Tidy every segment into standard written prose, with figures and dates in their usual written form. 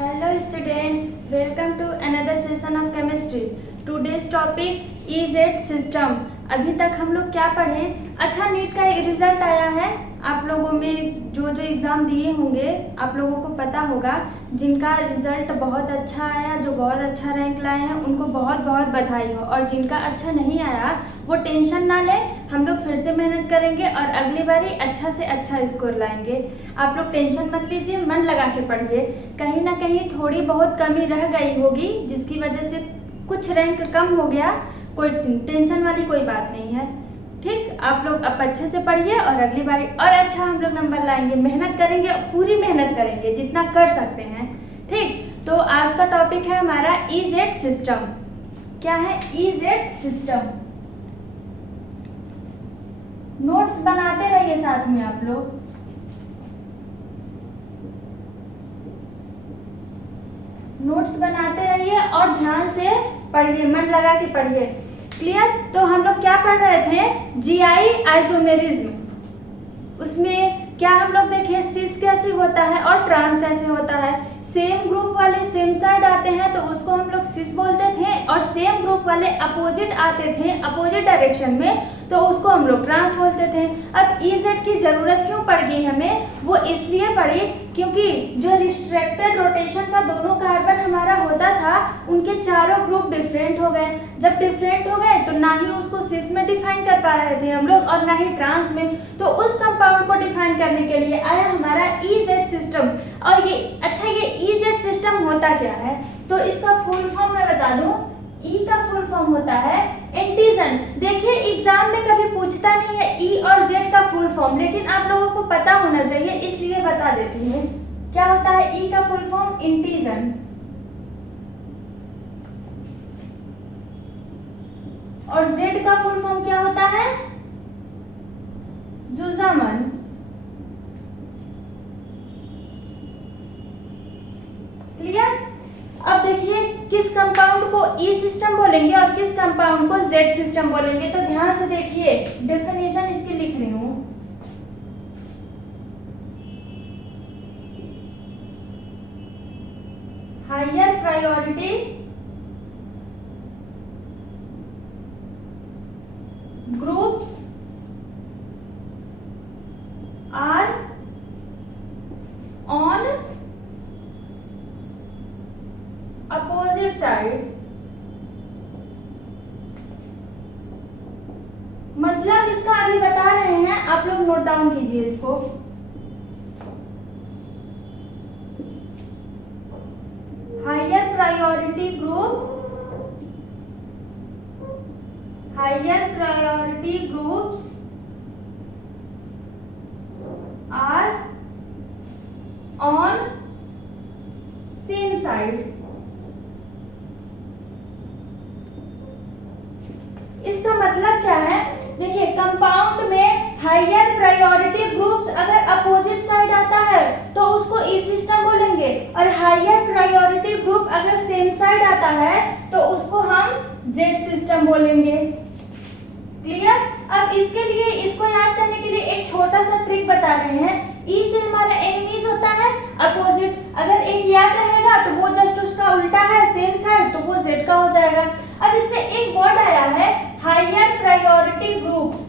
Hello student, welcome to another session of chemistry. Today's topic EZ system. अभी तक हम लोग क्या पढ़े? अच्छा, नीट का रिजल्ट आया है। आप लोगों में जो जो एग्ज़ाम दिए होंगे आप लोगों को पता होगा, जिनका रिजल्ट बहुत अच्छा आया, जो बहुत अच्छा रैंक लाए हैं, उनको बहुत बहुत बधाई हो। और जिनका अच्छा नहीं आया वो टेंशन ना ले, हम लोग फिर से मेहनत करेंगे और अगली बारी अच्छा से अच्छा स्कोर लाएंगे। आप लोग टेंशन मत लीजिए, मन लगा के पढ़िए। कहीं ना कहीं थोड़ी बहुत कमी रह गई होगी जिसकी वजह से कुछ रैंक कम हो गया, कोई टेंशन वाली कोई बात नहीं है। ठीक, आप लोग अब अच्छे से पढ़िए और अगली बारी और अच्छा हम लोग नंबर लाएंगे। मेहनत करेंगे, पूरी मेहनत करेंगे जितना कर सकते हैं। ठीक, तो आज का टॉपिक है हमारा EZ सिस्टम। क्या है EZ सिस्टम? नोट्स बनाते रहिए साथ में आप लोग। नोट्स बनाते रहिए और ध्यान से पढ़िए, मन लगा के पढ़िए। क्लियर? तो हम लोग क्या पढ़ रहे थे? GI isomerism. उसमें क्या हम लोग देखे, सिस कैसे होता है और ट्रांस कैसे होता है। सेम ग्रुप वाले सेम साइड आते हैं तो उसको हम लोग सिस बोलते थे, और सेम ग्रुप वाले अपोजिट आते थे अपोजिट डायरेक्शन में तो उसको हम लोग ट्रांस बोलते थे। अब EZ की जरूरत क्यों पड़ गई हमें? वो इसलिए पड़ी क्योंकि जो रिस्ट्रिक्टेड रोटेशन का दोनों कार्बन हमारा होता था, उनके चारों ग्रुप डिफरेंट हो गए। जब डिफरेंट हो गए तो ना ही उसको सिस में डिफाइन कर पा रहे थे हम लोग और ना ही ट्रांस में। तो उस कंपाउंड को डिफाइन करने के लिए आया हमारा EZ सिस्टम। और ये अच्छा, ये EZ सिस्टम होता क्या है? तो इसका फुल फॉर्म मैं बता दूं। E का फुल फॉर्म होता है एंटीजन। देखिए एग्जाम में कभी पूछता नहीं है E और Z का फुल फॉर्म, लेकिन आप लोगों को पता होना चाहिए इसलिए बता देती हूँ। क्या होता है E का फुल फॉर्म? एंटीजन। और Z का फुल फॉर्म क्या होता है? जुजामन। क्लियर? अब देखिए किस कंपाउंड को E सिस्टम बोलेंगे और किस कंपाउंड को Z सिस्टम बोलेंगे। तो ध्यान से देखिए, डेफिनेशन इसकी लिख रही हूं। Higher priority groups are on opposite side. मतलब इसका अभी बता रहे हैं, आप लोग नोट डाउन कीजिए इसको। Higher priority groups are on same side. इसका मतलब क्या है? देखिए कंपाउंड में हायर प्रायोरिटी ग्रुप्स अगर अपोजिट साइड आता है तो उसको E सिस्टम बोलेंगे, और हायर प्रायोरिटी ग्रुप अगर सेम साइड आता है तो उसको हम Z सिस्टम बोलेंगे। क्लियर? अब इसके लिए, इसको याद करने के लिए एक छोटा सा ट्रिक बता रहे हैं। E से हमारा एनिमीज होता है अपोजिट, अगर एक याद रहेगा तो वो जस्ट उसका उल्टा है सेम साइड, तो वो Z का हो जाएगा। अब इसमें एक वर्ड आया है हायर प्रायोरिटी ग्रुप्स।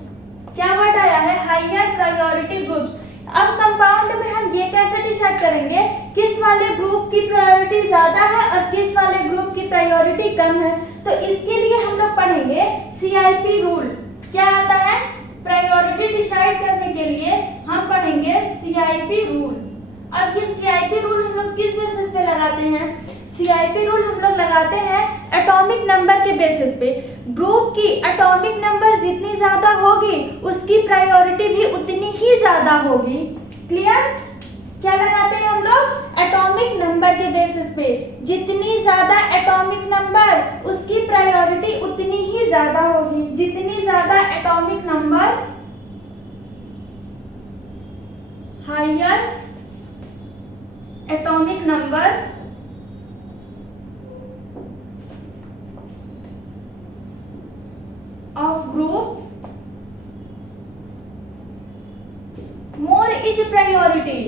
क्या वर्ड आया है? Higher priority groups. अब कंपाउंड में हम ये कैसे डिसाइड करेंगे किस वाले ग्रुप की प्रायोरिटी ज्यादा है और किस वाले ग्रुप की प्रायोरिटी कम है? तो इसके लिए हम लोग पढ़ेंगे CIP रूल। क्या आता है? प्रायोरिटी डिसाइड करने के लिए हम पढ़ेंगे CIP रूल। अब ये CIP रूल हम लोग किस बेसिस पे लगाते हैं? CIP रूल हम लोग लगाते हैं एटॉमिक नंबर के बेसिस पे। ग्रुप की एटॉमिक नंबर जितनी ज्यादा होगी उसकी प्रायोरिटी भी उतनी ही ज्यादा होगी। क्लियर? क्या लगाते हैं हम लोग? एटॉमिक नंबर के बेसिस पे। जितनी ज्यादा एटॉमिक नंबर उसकी प्रायोरिटी उतनी ही ज्यादा होगी। जितनी ज्यादा atomic number, higher atomic number of group, more is priority.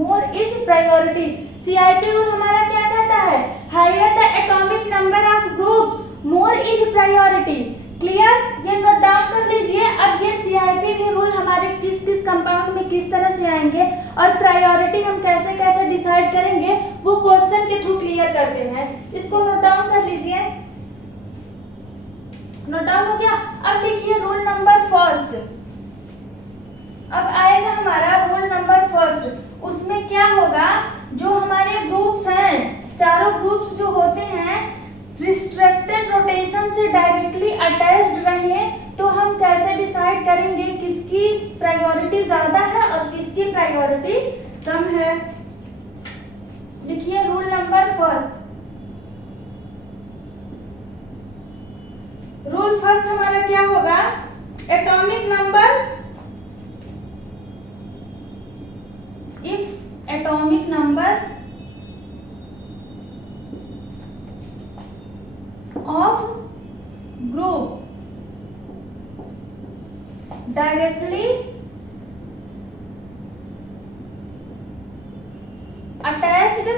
More is priority. CIP rule हमारा क्या कहता है, higher the atomic number of groups more is priority. Clear, ये नोट डाउन कर लीजिए। अब ये CIP भी रूल हमारे किस किस कंपाउंड में किस तरह से आएंगे और प्रायोरिटी हम कैसे कैसे डिसाइड करेंगे वो क्वेश्चन के थ्रू क्लियर करते हैं। इसको नोट डाउन कर लीजिए। नोट डाउन हो गया। अब लिखिए रूल नंबर फर्स्ट। अब आएगा हमारा रूल नंबर फर्स्ट। उसमें क्या होगा, जो हमारे ग्रुप्स हैं, चारों ग्रुप्स जो होते हैं रिस्ट्रिक्टेड रोटेशन से डायरेक्टली अटैच्ड रहे तो हम कैसे डिसाइड करेंगे किसकी प्रायोरिटी ज्यादा है और किसकी प्रायोरिटी कम है। लिखिए rule number first. Rule first हमारा क्या होगा, atomic number, if atomic number of group directly attached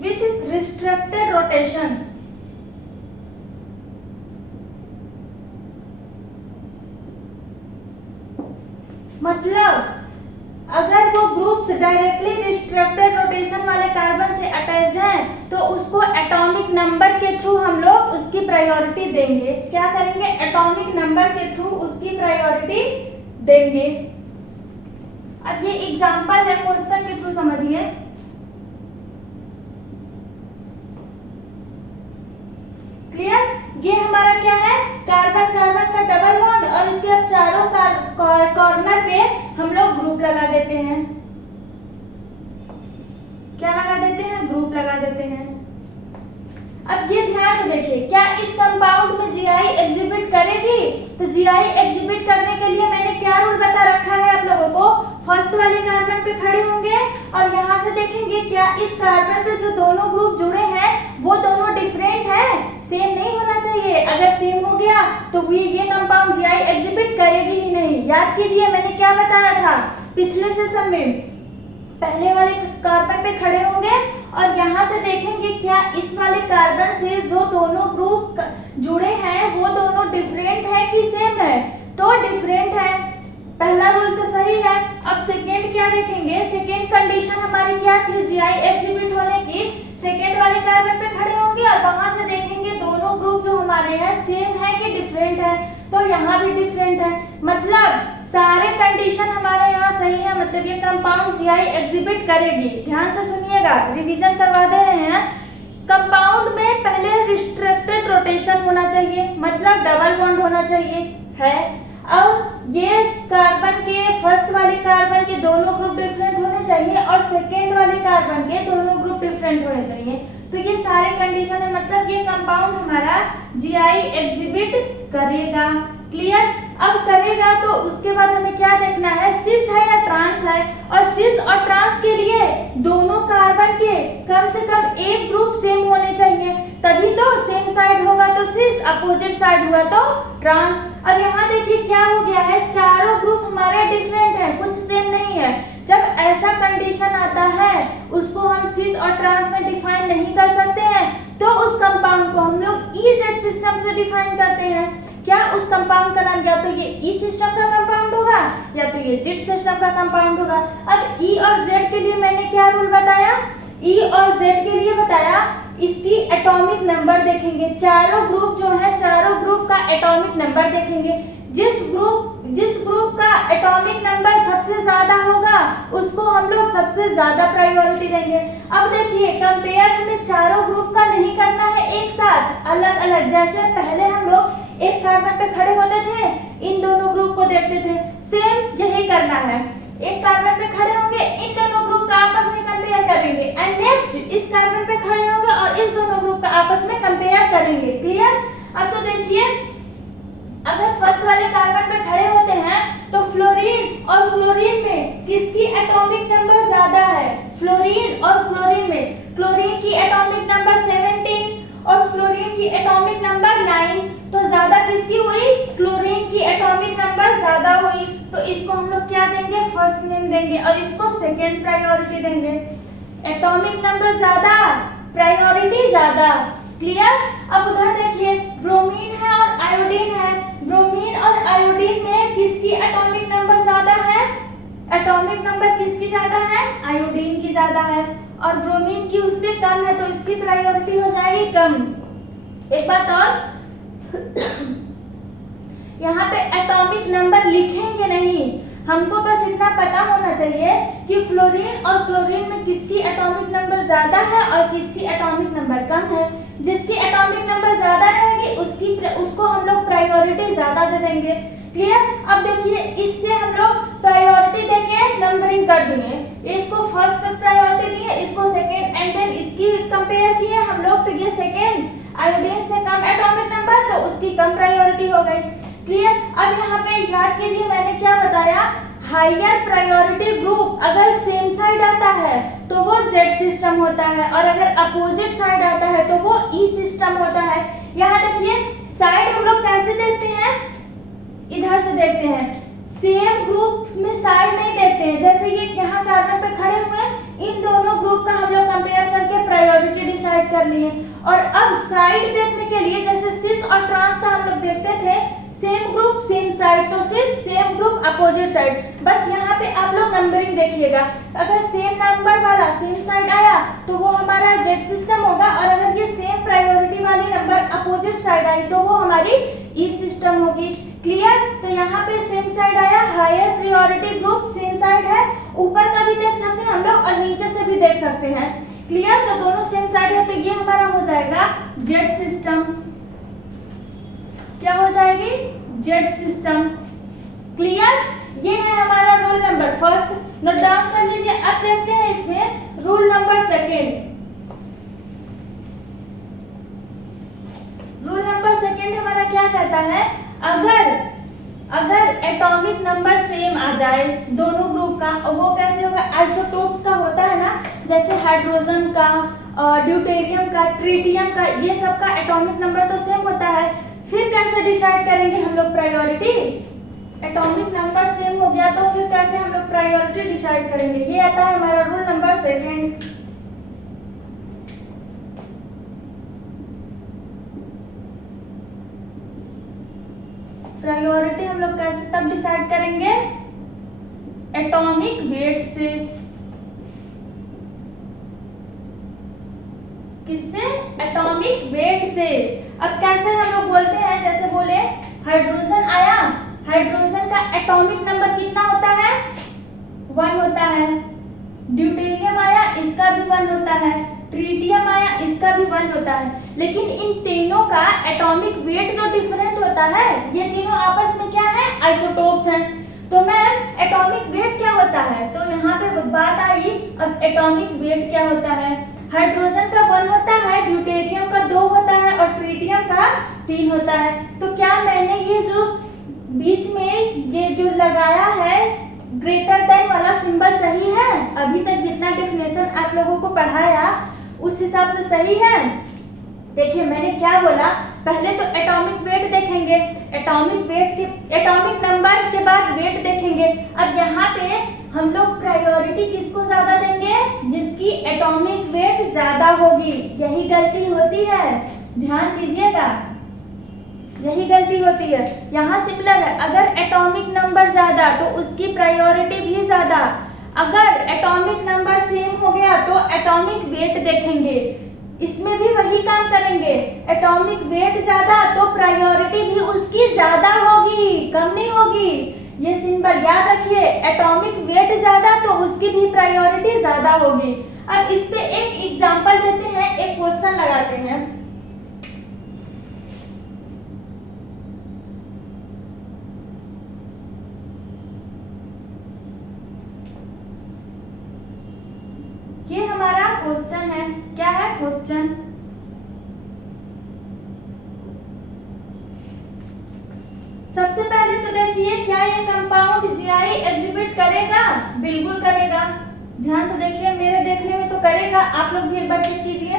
with restricted rotation। मतलब अगर वो ग्रुप्स डायरेक्टली रिस्ट्रिक्टेड रोटेशन वाले कार्बन से अटैच्ड हैं तो उसको एटॉमिक नंबर के थ्रू हम लोग उसकी प्रायोरिटी देंगे। क्या करेंगे, एटॉमिक नंबर के थ्रू उसकी प्रायोरिटी देंगे। अब ये एग्जांपल है, क्वेश्चन के थ्रू समझिए। क्लियर, ये हमारा क्या है, कार्बन कार्बन का डबल बॉन्ड और इसके अब चारों कॉर्नर पे हम लोग ग्रुप लगा देते हैं। क्या लगा देते हैं, ग्रुप लगा देते हैं। अब ये ध्यान से देखिए, क्या इस कंपाउंड में GI एग्जिबिट करेगी, तो GI एग्जिबिट करने के लिए मैंने क्या रूल बता रखा है आप लोगों को, फर्स्ट वाले कार्बन पे खड़े होंगे और यहाँ से देखेंगे क्या इस कार्बन पे जो दोनों ग्रुप जुड़े हैं वो दोनों डिफरेंट हैं, सेम नहीं होना चाहिए। अगर सेम हो गया तो ये कंपाउंड GI एग्जिबिट करेगी ही नहीं। याद कीजिए मैंने क्या बताया था पिछले सेशन में, पहले वाले कार्बन पे खड़े होंगे और यहाँ से देखेंगे क्या इस वाले कार्बन से जो दोनों ग्रुप जुड़े हैं वो दोनों डिफरेंट है कि सेम है, तो डिफरेंट है। पहला रूल तो सही है। अब सेकेंड क्या देखेंगे, सेकेंड कंडीशन हमारी क्या थी GI एग्जिबिट होने की, सेकेंड वाले कार्बन पे खड़े होंगे और वहां से देखेंगे दोनों ग्रुप जो हमारे हैं सेम है कि डिफरेंट है, तो यहाँ भी डिफरेंट है। मतलब सारे कंडीशन हमारे यहाँ सही है, मतलब ये कंपाउंड GI एग्जिबिट करेगी। ध्यान से सुनिएगा, रिवीजन करवा दे रहे हैं। कंपाउंड में पहले रिस्ट्रिक्टेड रोटेशन होना चाहिए, मतलब डबल बॉन्ड होना चाहिए है। अब ये कार्बन के फर्स्ट वाले कार्बन के दोनों ग्रुप डिफरेंट होने चाहिए और सेकेंड वाले कार्बन के दोनों ग्रुप डिफरेंट होने चाहिए। तो ये सारे कंडीशन है, मतलब ये कंपाउंड हमारा GI एग्जिबिट करेगा। क्लियर, अब करेगा तो उसके बाद हमें क्या देखना है, सिस है या ट्रांस है, और सिस और ट्रांस के लिए दोनों कार्बन के कम से कम एक ग्रुप सेम होने चाहिए, तभी तो सेम साइड होगा तो सिस, अपोजिट साइड हुआ तो ट्रांस। अब यहाँ देखिए क्या हो गया है, चारों ग्रुप हमारे डिफरेंट है, कुछ सेम नहीं है। जब ऐसा कंडीशन आता है उसको हम सिस और ट्रांस में डिफाइन नहीं कर सकते हैं, तो उस कंपाउंड को हम लोग EZ सिस्टम से डिफाइन करते हैं। क्या उस कंपाउंड का नाम, या तो ये E सिस्टम का कंपाउंड होगा या तो ये Z सिस्टम का कंपाउंड होगा। अब E और Z के लिए मैंने क्या रूल बताया, E और Z के लिए बताया इसकी एटॉमिक नंबर देखेंगे, चारों ग्रुप जो है चारों ग्रुप का एटॉमिक नंबर देखेंगे। जिस ग्रुप का एटॉमिक नंबर सबसे ज्यादा होगा उसको हम लोग सबसे ज्यादा प्रायोरिटी देंगे। अब देखिए कंपेयर हमें चारों ग्रुप का नहीं करना है एक साथ, अलग अलग। जैसे पहले हम लोग एक कार्बन पे खड़े होते थे, इन दोनों ग्रुप को देखते थे, सेम यही करना है। एक कार्बन पे खड़े होंगे, इन दोनों ग्रुप का आपस में कंपेयर करेंगे, एंड नेक्स्ट इस कार्बन पे खड़े होंगे और इस दोनों ग्रुप का आपस में कंपेयर करेंगे। क्लियर, अब तो देखिए अगर फर्स्ट वाले कार्बन पे खड़े होते हैं तो फ्लोरीन और क्लोरीन में किसकी एटॉमिक नंबर ज्यादा है? फ्लोरीन और क्लोरीन में क्लोरीन की एटॉमिक नंबर 17 और फ्लोरीन की एटॉमिक नंबर 9, तो ज्यादा किसकी हुई? क्लोरीन की एटॉमिक नंबर ज्यादा हुई, तो इसको हम लोग क्या देंगे? फर्स्ट नेम देंगे और इसको सेकेंड प्रायोरिटी देंगे। एटॉमिक नंबर ज्यादा, प्रायोरिटी ज्यादा, क्लियर? अब उधर देखिए ब्रोमीन है और आयोडीन है। ब्रोमीन और आयोडीन में किसकी एटॉमिक नंबर ज्यादा है? एटॉमिक नंबर किसकी ज्यादा है? आयोडीन की ज्यादा है, और ब्रोमीन की उससे कम है, तो इसकी प्रायोरिटी हो जाएगी कम। एक बात और, यहाँ पे एटॉमिक नंबर लिखेंगे नहीं, हमको बस इतना पता होना चाहिए कि फ्लोरीन और क्लोरीन में किसकी एटॉमिक नंबर ज्यादा है और किसकी एटॉमिक नंबर कम है। जिसकी एटॉमिक नंबर ज्यादा रहेगी उसको हम लोग प्रायोरिटी ज्यादा दे देंगे, क्लियर? अब देखिए इससे हम लोग प्रायोरिटी देके नंबरिंग कर दिए, इसको फर्स्ट प्रायोरिटी दिए, इसको सेकेंड, एंड देन इसकी कंपेयर किए हम लोग, तो ये सेकेंड आयोडीन से कम एटॉमिक नंबर, तो उसकी कम प्रायोरिटी हो गई, क्लियर? अब यहाँ पे याद कीजिए मैंने क्या बताया, हायर प्रायोरिटी ग्रुप अगर सेम साइड आता है तो वो जेड सिस्टम होता है, और अगर अपोजिट साइड आता है तो वो ई सिस्टम होता है। यहाँ देखिए साइड हम लोग कैसे देखते हैं, इधर से देखते हैं, सेम ग्रुप में साइड नहीं देखते हैं। जैसे ये यहाँ कार्बन पे खड़े हुए, इन दोनों ग्रुप का हम लोग कंपेयर करके प्रायोरिटी डिसाइड कर लिए, और अब साइड देखने के लिए जैसे सिस और ट्रांस का हम लोग देखते थे, सेम ग्रुप सेम साइड, तो सिस सेम ग्रुप अपोजिट साइड। बस यहाँ पे आप लोग नंबरिंग देखिएगा, अगर सेम नंबर वाला सेम साइड आया तो वो हमारा जेड सिस्टम होगा, और अगर ये सेम प्रायोरिटी वाली नंबर अपोजिट साइड आई तो वो हमारी ई सिस्टम होगी, क्लियर? तो यहाँ पे सेम साइड आया, higher priority group same side है, ऊपर का भी देख सकते हैं हम लोग और नीचे से भी देख सकते हैं, क्लियर? तो दोनों सेम साइड है, तो ये हमारा हो जाएगा जेड सिस्टम। क्या हो जाएगी? Z system, clear? ये है हमारा rule number first, note down कर लीजिए। अब देखते हैं इसमें rule number second. Rule number second हमारा क्या कहता है, अगर एटॉमिक नंबर सेम आ जाए दोनों ग्रुप का, और वो कैसे होगा? आइसोटोप्स का होता है ना, जैसे हाइड्रोजन का, ड्यूटेरियम का, ट्रिटियम का, ये सब का एटॉमिक नंबर तो सेम होता है। फिर कैसे डिसाइड करेंगे हम लोग प्रायोरिटी? एटॉमिक नंबर सेम हो गया तो फिर कैसे हम लोग प्रायोरिटी डिसाइड करेंगे? ये आता है हमारा रूल नंबर सेकेंड। प्रायोरिटी हम लोग कैसे तब डिसाइड करेंगे? एटॉमिक वेट से। किससे? एटॉमिक वेट से। अब कैसे हम लोग बोलते हैं, जैसे बोले हाइड्रोजन आया, हाइड्रोजन का एटॉमिक नंबर कितना होता है? 1 होता है। ड्यूटेरियम आया, इसका भी 1 होता है। ट्रिटियम आया, इसका भी 1 होता है। लेकिन इन तीनों का एटॉमिक वेट तो डिफरेंट होता है, ये तीनों आपस में क्या है? आइसोटोप्स हैं। तो मैम एटॉमिक वेट क्या होता है? तो यहाँ पे बात आई, अब एटॉमिक वेट क्या होता है? हाइड्रोजन का 1 होता है, ड्यूटेरियम का 2 होता है और ट्रिटियम का 3 होता है। तो क्या मैंने ये जो बीच में ये जो लगाया है ग्रेटर देन वाला सिंबल सही है? अभी तक जितना डेफिनेशन आप लोगों को पढ़ाया उस हिसाब से सही है? देखिए मैंने क्या बोला, पहले तो एटॉमिक वेट देखेंगे, एटॉमिक नंबर के बाद वेट देखेंगे। अब यहाँ पे हम लोग प्रायोरिटी किसको ज्यादा देंगे? जिसकी एटॉमिक वेट ज्यादा होगी। यही गलती होती है, ध्यान दीजिएगा, यही गलती होती है। यहाँ सिमिलर है, अगर एटॉमिक नंबर ज्यादा तो उसकी प्रायोरिटी भी ज्यादा। अगर एटॉमिक नंबर सेम हो गया तो एटॉमिक वेट देखेंगे, इसमें भी वही काम करेंगे। एटॉमिक वेट ज्यादा तो प्रायोरिटी भी उसकी ज्यादा होगी, कम नहीं होगी। ये सिंबल याद रखिए, एटॉमिक वेट ज्यादा तो उसकी भी प्रायोरिटी ज्यादा होगी। अब इस पे एक एग्जांपल देते हैं, एक क्वेश्चन लगाते हैं। ये हमारा क्वेश्चन है, क्या है क्वेश्चन? सबसे पहले तो देखिए क्या ये कंपाउंड जीआई एग्जिबिट करेगा? बिल्कुल करेगा। ध्यान से देखिए, मेरे देखने में तो करेगा, आप लोग भी एक बार चेक कीजिए।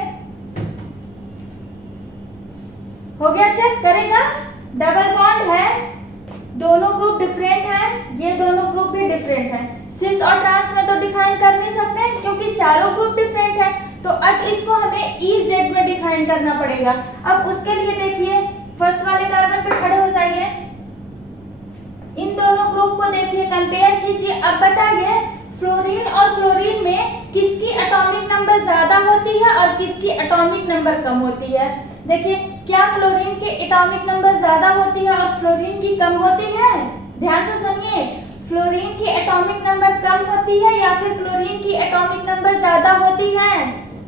हो गया चेक? करेगा। डबल बॉन्ड है, दोनों ग्रुप डिफरेंट हैं, ये दोनों ग्रुप भी डिफरेंट हैं। सिस और ट्रांस में तो डिफाइन कर नहीं सकते क्योंकि चारों ग्रुप डिफरेंट हैं, तो अब इसको हमें EZ में डिफाइन करना पड़ेगा। अब उसके लिए देखिए, फर्स्ट वाले कार्बन पे खड़े हो जाइए, इन दोनों ग्रुप को देखिए, कंपेयर कीजिए। अब बताइए फ्लोरीन और क्लोरीन में किसकी एटॉमिक नंबर ज्यादा होती है और किसकी एटॉमिक नंबर कम होती है? देखिए, क्या क्लोरीन की एटॉमिक नंबर ज्यादा होती है और फ्लोरीन की कम होती है? ध्यान से सुनिए, फ्लोरीन की एटॉमिक नंबर कम होती है या फिर क्लोरीन की एटॉमिक नंबर ज्यादा होती है?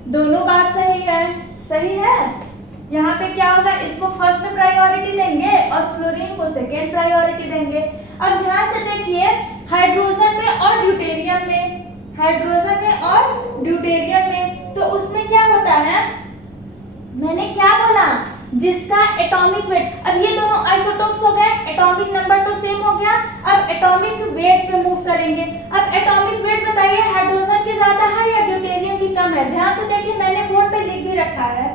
दोनों बात सही है, सही है। यहाँ पे क्या होगा, इसको फर्स्ट प्रायोरिटी देंगे और फ्लोरीन को सेकेंड प्रायोरिटी देंगे। अब ध्यान से देखिए, हाइड्रोजन में और ड्यूटेरियम में, हाइड्रोजन में और ड्यूटेरियम में, तो उसमें क्या होता है, मैंने क्या बोला, जिसका एटॉमिक वेट, अब ये दोनों आइसोटोप्स हो गए, एटॉमिक नंबर तो सेम हो गया। अब एटॉमिक वेट पे मूव करेंगे। अब एटॉमिक वेट बताइए, हाइड्रोजन की ज्यादा है या ड्यूटेरियम की कम है? ध्यान से देखिए, मैंने बोर्ड पे लिख भी रखा है,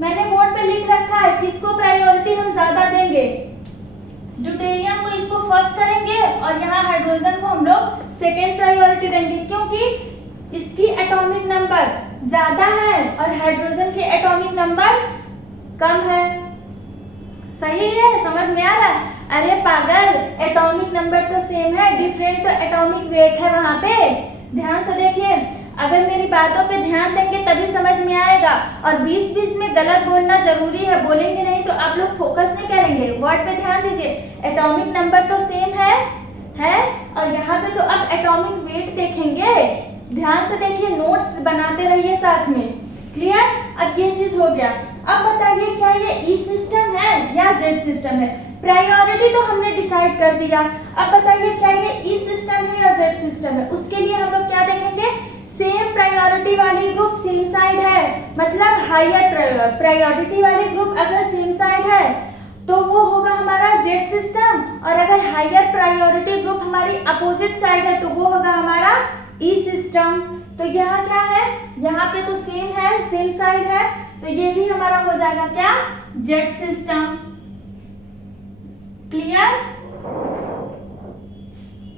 मैंने बोर्ड पे लिख रखा है किसको प्रायोरिटी हम ज्यादा देंगे। ड्यूटेरियम को इसको फर्स्ट करेंगे और यहाँ हाइड्रोजन को हम लोग सेकेंड प्रायोरिटी देंगे, क्योंकि इसकी एटॉमिक नंबर ज्यादा है और हाइड्रोजन की एटॉमिक नंबर कम है। सही है, समझ में आ रहा है? अरे पागल, एटॉमिक नंबर तो सेम है, डिफरेंट तो एटॉमिक वेट है वहां पे। ध्यान से देखिए, अगर मेरी बातों पे ध्यान देंगे तभी समझ में आएगा, और बीच बीच में गलत बोलना जरूरी है, बोलेंगे नहीं तो आप लोग फोकस नहीं करेंगे। वर्ड पे ध्यान दीजिए, एटॉमिक नंबर तो सेम है और यहाँ पे तो अब एटॉमिक वेट देखेंगे। ध्यान से देखिए, नोट्स बनाते रहिए साथ में। क्लियर? अब ये चीज हो गया। अब बताइए क्या ये ई सिस्टम है या जेड सिस्टम है? प्रायोरिटी तो हमने डिसाइड कर दिया। अब बताइए क्या ये ई सिस्टम है या जेड सिस्टम है? उसके लिए हम लोग क्या देखेंगे, सेम प्रायोरिटी वाली ग्रुप सेम साइड है, मतलब हायर प्रायोरिटी वाली ग्रुप अगर सेम साइड है तो वो होगा हमारा जेड सिस्टम, और अगर हायर प्रायोरिटी ग्रुप हमारी अपोजिट साइड है तो वो होगा हमारा ई सिस्टम। तो यहाँ क्या है, यहाँ पे तो सेम है, सेम साइड है, तो ये भी हमारा हो जाएगा क्या, जेड सिस्टम। क्लियर?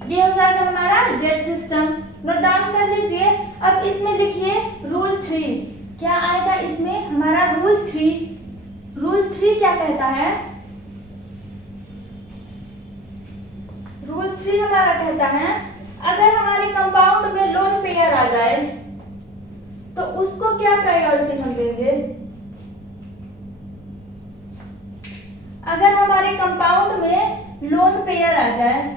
ये हो जाएगा हमारा जेड सिस्टम। नोट डाउन कर लीजिए। अब इसमें लिखिए रूल 3। क्या आएगा इसमें हमारा रूल 3? रूल 3 क्या कहता है? रूल 3 हमारा कहता है, अगर हमारे कंपाउंड में लोन पेयर आ जाए तो उसको क्या प्रायोरिटी हम देंगे? अगर हमारे कंपाउंड में लोन पेयर आ जाए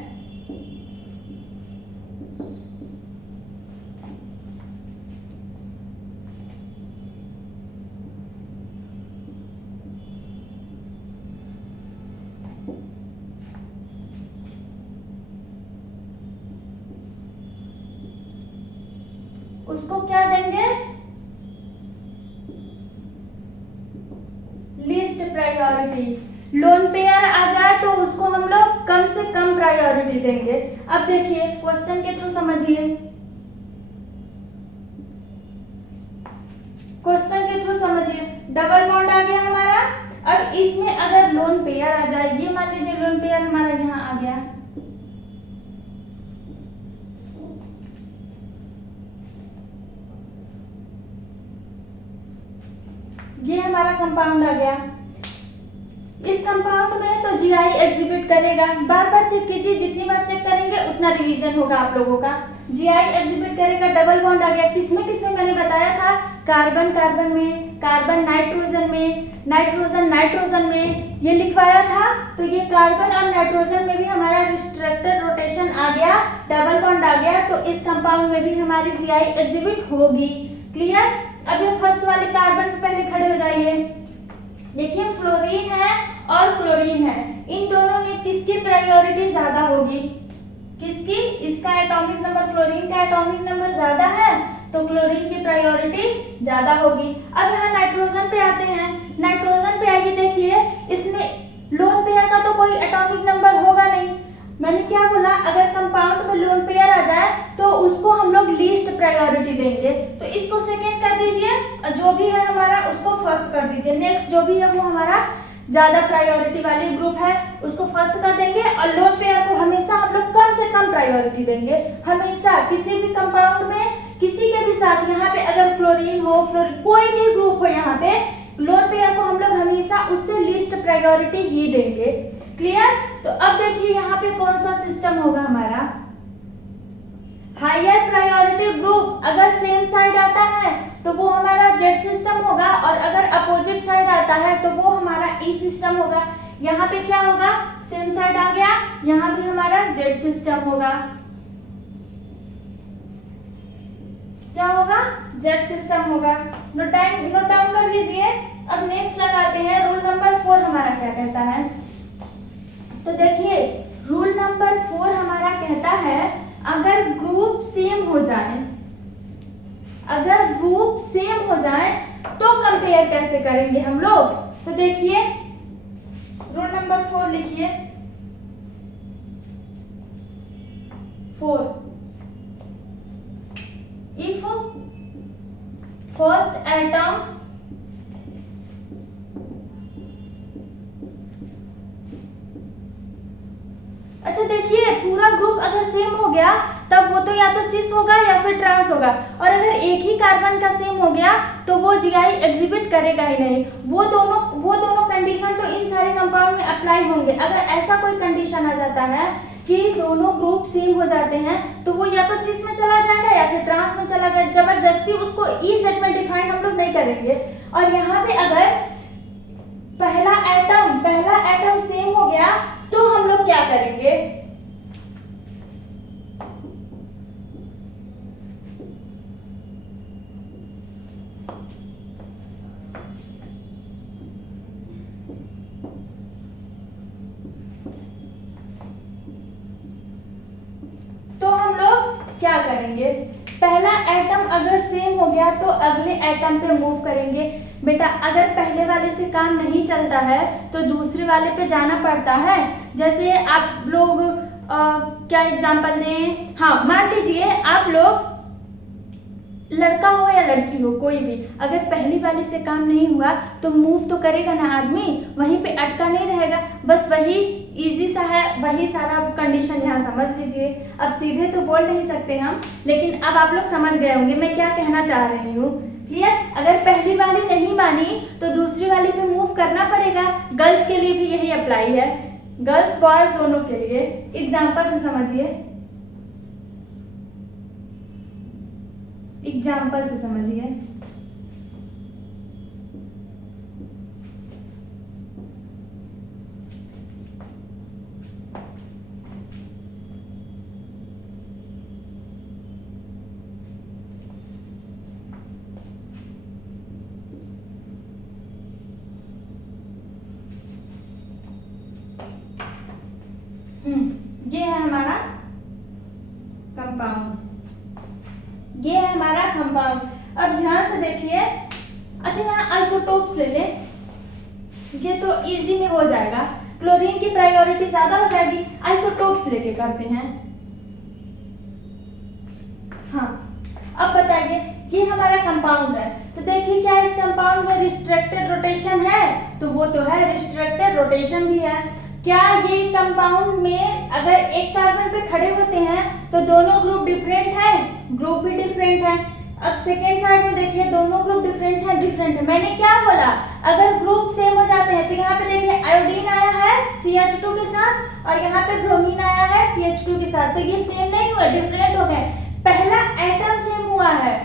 उसको क्या देंगे? Least priority. लोन पेयर आ जाए तो उसको हम लोग कम से कम प्रायोरिटी देंगे। अब देखिए क्वेश्चन के थ्रू समझिए, क्वेश्चन के थ्रू समझिए। डबल बॉन्ड आ गया हमारा। अब इसमें अगर लोन पेयर आ जाए, ये मान लीजिए लोन पेयर हमारा यहाँ आ गया, ये हमारा कंपाउंड आ गया। इस कंपाउंड में तो जीआई एग्जिबिट करेगा। बार बार चेक कीजिए, जितनी बार चेक करेंगे उतना रिवीजन होगा आप लोगों का। जीआई एग्जिबिट करेगा। डबल बॉन्ड आ गया। किसमें किसमें मैंने बताया था? कार्बन कार्बन में, कार्बन नाइट्रोजन में, नाइट्रोजन नाइट्रोजन में, ये लिखवाया था। तो ये कार्बन और नाइट्रोजन में भी हमारा रिस्ट्रिक्टेड रोटेशन आ गया, डबल बॉन्ड आ गया, तो इस कंपाउंड में भी हमारी जीआई एग्जिबिट होगी। क्लियर? अब ये फर्स्ट वाले कार्बन पे पहले खड़े हो जाइए। देखिए फ्लोरीन है और क्लोरीन है, इन दोनों में किसकी प्रायोरिटी ज्यादा होगी? किसकी? इसका एटॉमिक नंबर, क्लोरीन का एटॉमिक नंबर ज्यादा है तो क्लोरीन की प्रायोरिटी ज्यादा होगी। अब यहाँ नाइट्रोजन पे आते हैं। नाइट्रोजन पे आइए, देखिए इसमें लोन पेयर का तो कोई एटॉमिक नंबर होगा नहीं। मैंने क्या बोला, अगर कंपाउंड में लोन पेयर आ जाए तो उसको हम लोग लीस्ट प्रायोरिटी देंगे। तो इसको सेकेंड कर दीजिए और जो भी है हमारा उसको फर्स्ट कर दीजिए। नेक्स्ट जो भी है वो हमारा ज्यादा प्रायोरिटी वाली ग्रुप है उसको फर्स्ट कर देंगे, और लोन पेयर को हमेशा हम लोग कम से कम प्रायोरिटी देंगे। हमेशा किसी भी कंपाउंड में किसी के भी साथ, यहाँ पे अगर क्लोरीन हो, फ्लोरीन, कोई भी ग्रुप हो, यहाँ पे लोन पेयर को हम लोग हमेशा उससे लीस्ट प्रायोरिटी ही देंगे। क्लियर? तो अब देखिए यहाँ पे कौन सा सिस्टम होगा हमारा। हायर प्रायोरिटी ग्रुप अगर सेम साइड आता है तो वो हमारा जेड सिस्टम होगा, और अगर अपोजिट साइड आता है तो वो हमारा ई सिस्टम होगा। यहाँ पे क्या होगा, सेम साइड आ गया, यहाँ भी हमारा जेड सिस्टम होगा। क्या होगा, जेड सिस्टम होगा। नोट डाउन कर लीजिए। अब नेक्स्ट लगाते हैं, रूल नंबर 4 हमारा क्या कहता है। तो देखिए रूल नंबर 4 हमारा कहता है अगर ग्रुप सेम हो जाए, अगर ग्रुप सेम हो जाए तो कंपेयर कैसे करेंगे हम लोग। तो देखिए रूल नंबर 4 लिखिए। 4 इफ फर्स्ट एटम अच्छा देखिए पूरा ग्रुप अगर सेम हो गया तब वो तो या तो सिस होगा या फिर ट्रांस होगा, और अगर एक ही कार्बन का सेम हो गया तो वो जीआई एग्जिबिट करेगा ही नहीं। वो दोनों कंडीशन तो इन सारे कंपाउंड में अप्लाई होंगे। अगर ऐसा कोई कंडीशन आ जाता है कि दोनों ग्रुप सेम हो जाते हैं तो वो या तो सिस में चला जाएगा या फिर ट्रांस में चला जाएगा। जबरदस्ती उसको ई जेड में डिफाइन हम लोग नहीं करेंगे। और यहाँ पे अगर पहला एटम सेम हो गया तो हम लोग क्या करेंगे, तो हम लोग क्या करेंगे, पहला एटम अगर सेम हो गया तो अगले एटम पे मूव करेंगे। बेटा अगर पहले वाले से काम नहीं चलता है तो दूसरे वाले पे जाना पड़ता है। जैसे आप लोग क्या एग्जांपल दें, हाँ मान लीजिए आप लोग लड़का हो या लड़की हो कोई भी, अगर पहली वाली से काम नहीं हुआ तो मूव तो करेगा ना आदमी, वहीं पे अटका नहीं रहेगा। बस वही इजी सा है, वही सारा कंडीशन यहाँ समझ लीजिए। अब सीधे तो बोल नहीं सकते हम, लेकिन अब आप लोग समझ गए होंगे मैं क्या कहना चाह रही हूँ। क्लियर? अगर पहली वाली नहीं मानी तो दूसरी वाली पे मूव करना पड़ेगा। गर्ल्स के लिए भी यही अप्लाई है, गर्ल्स बॉयज दोनों के लिए। एग्जाम्पल से समझिए, एग्जाम्पल से समझिए। ये है हमारा कंपाउंड, ये है हमारा कंपाउंड। अब ध्यान से देखिए। अच्छा यहाँ आइसोटोप्स ले लें, ये तो इजी में हो जाएगा, क्लोरीन की प्रायोरिटी ज्यादा हो जाएगी। आइसोटोप्स लेके करते हैं। हाँ अब बताइए ये हमारा कंपाउंड है, तो देखिए क्या इस कंपाउंड में रिस्ट्रिक्टेड रोटेशन है, तो वो तो है, रिस्ट्रिक्टेड रोटेशन भी है। क्या ये कंपाउंड में अगर एक कार्बन पे खड़े होते हैं तो दोनों ग्रुप डिफरेंट है, ग्रुप भी डिफरेंट है। अब सेकेंड साइड में देखिए दोनों ग्रुप डिफरेंट है। मैंने क्या बोला, अगर ग्रुप सेम हो जाते हैं तो यहाँ पे देखिए आयोडीन आया है CH2 के साथ और यहाँ पे ब्रोमीन आया है CH2 के साथ, तो ये सेम नहीं हुआ, डिफरेंट हो गए। पहला एटम सेम हुआ है,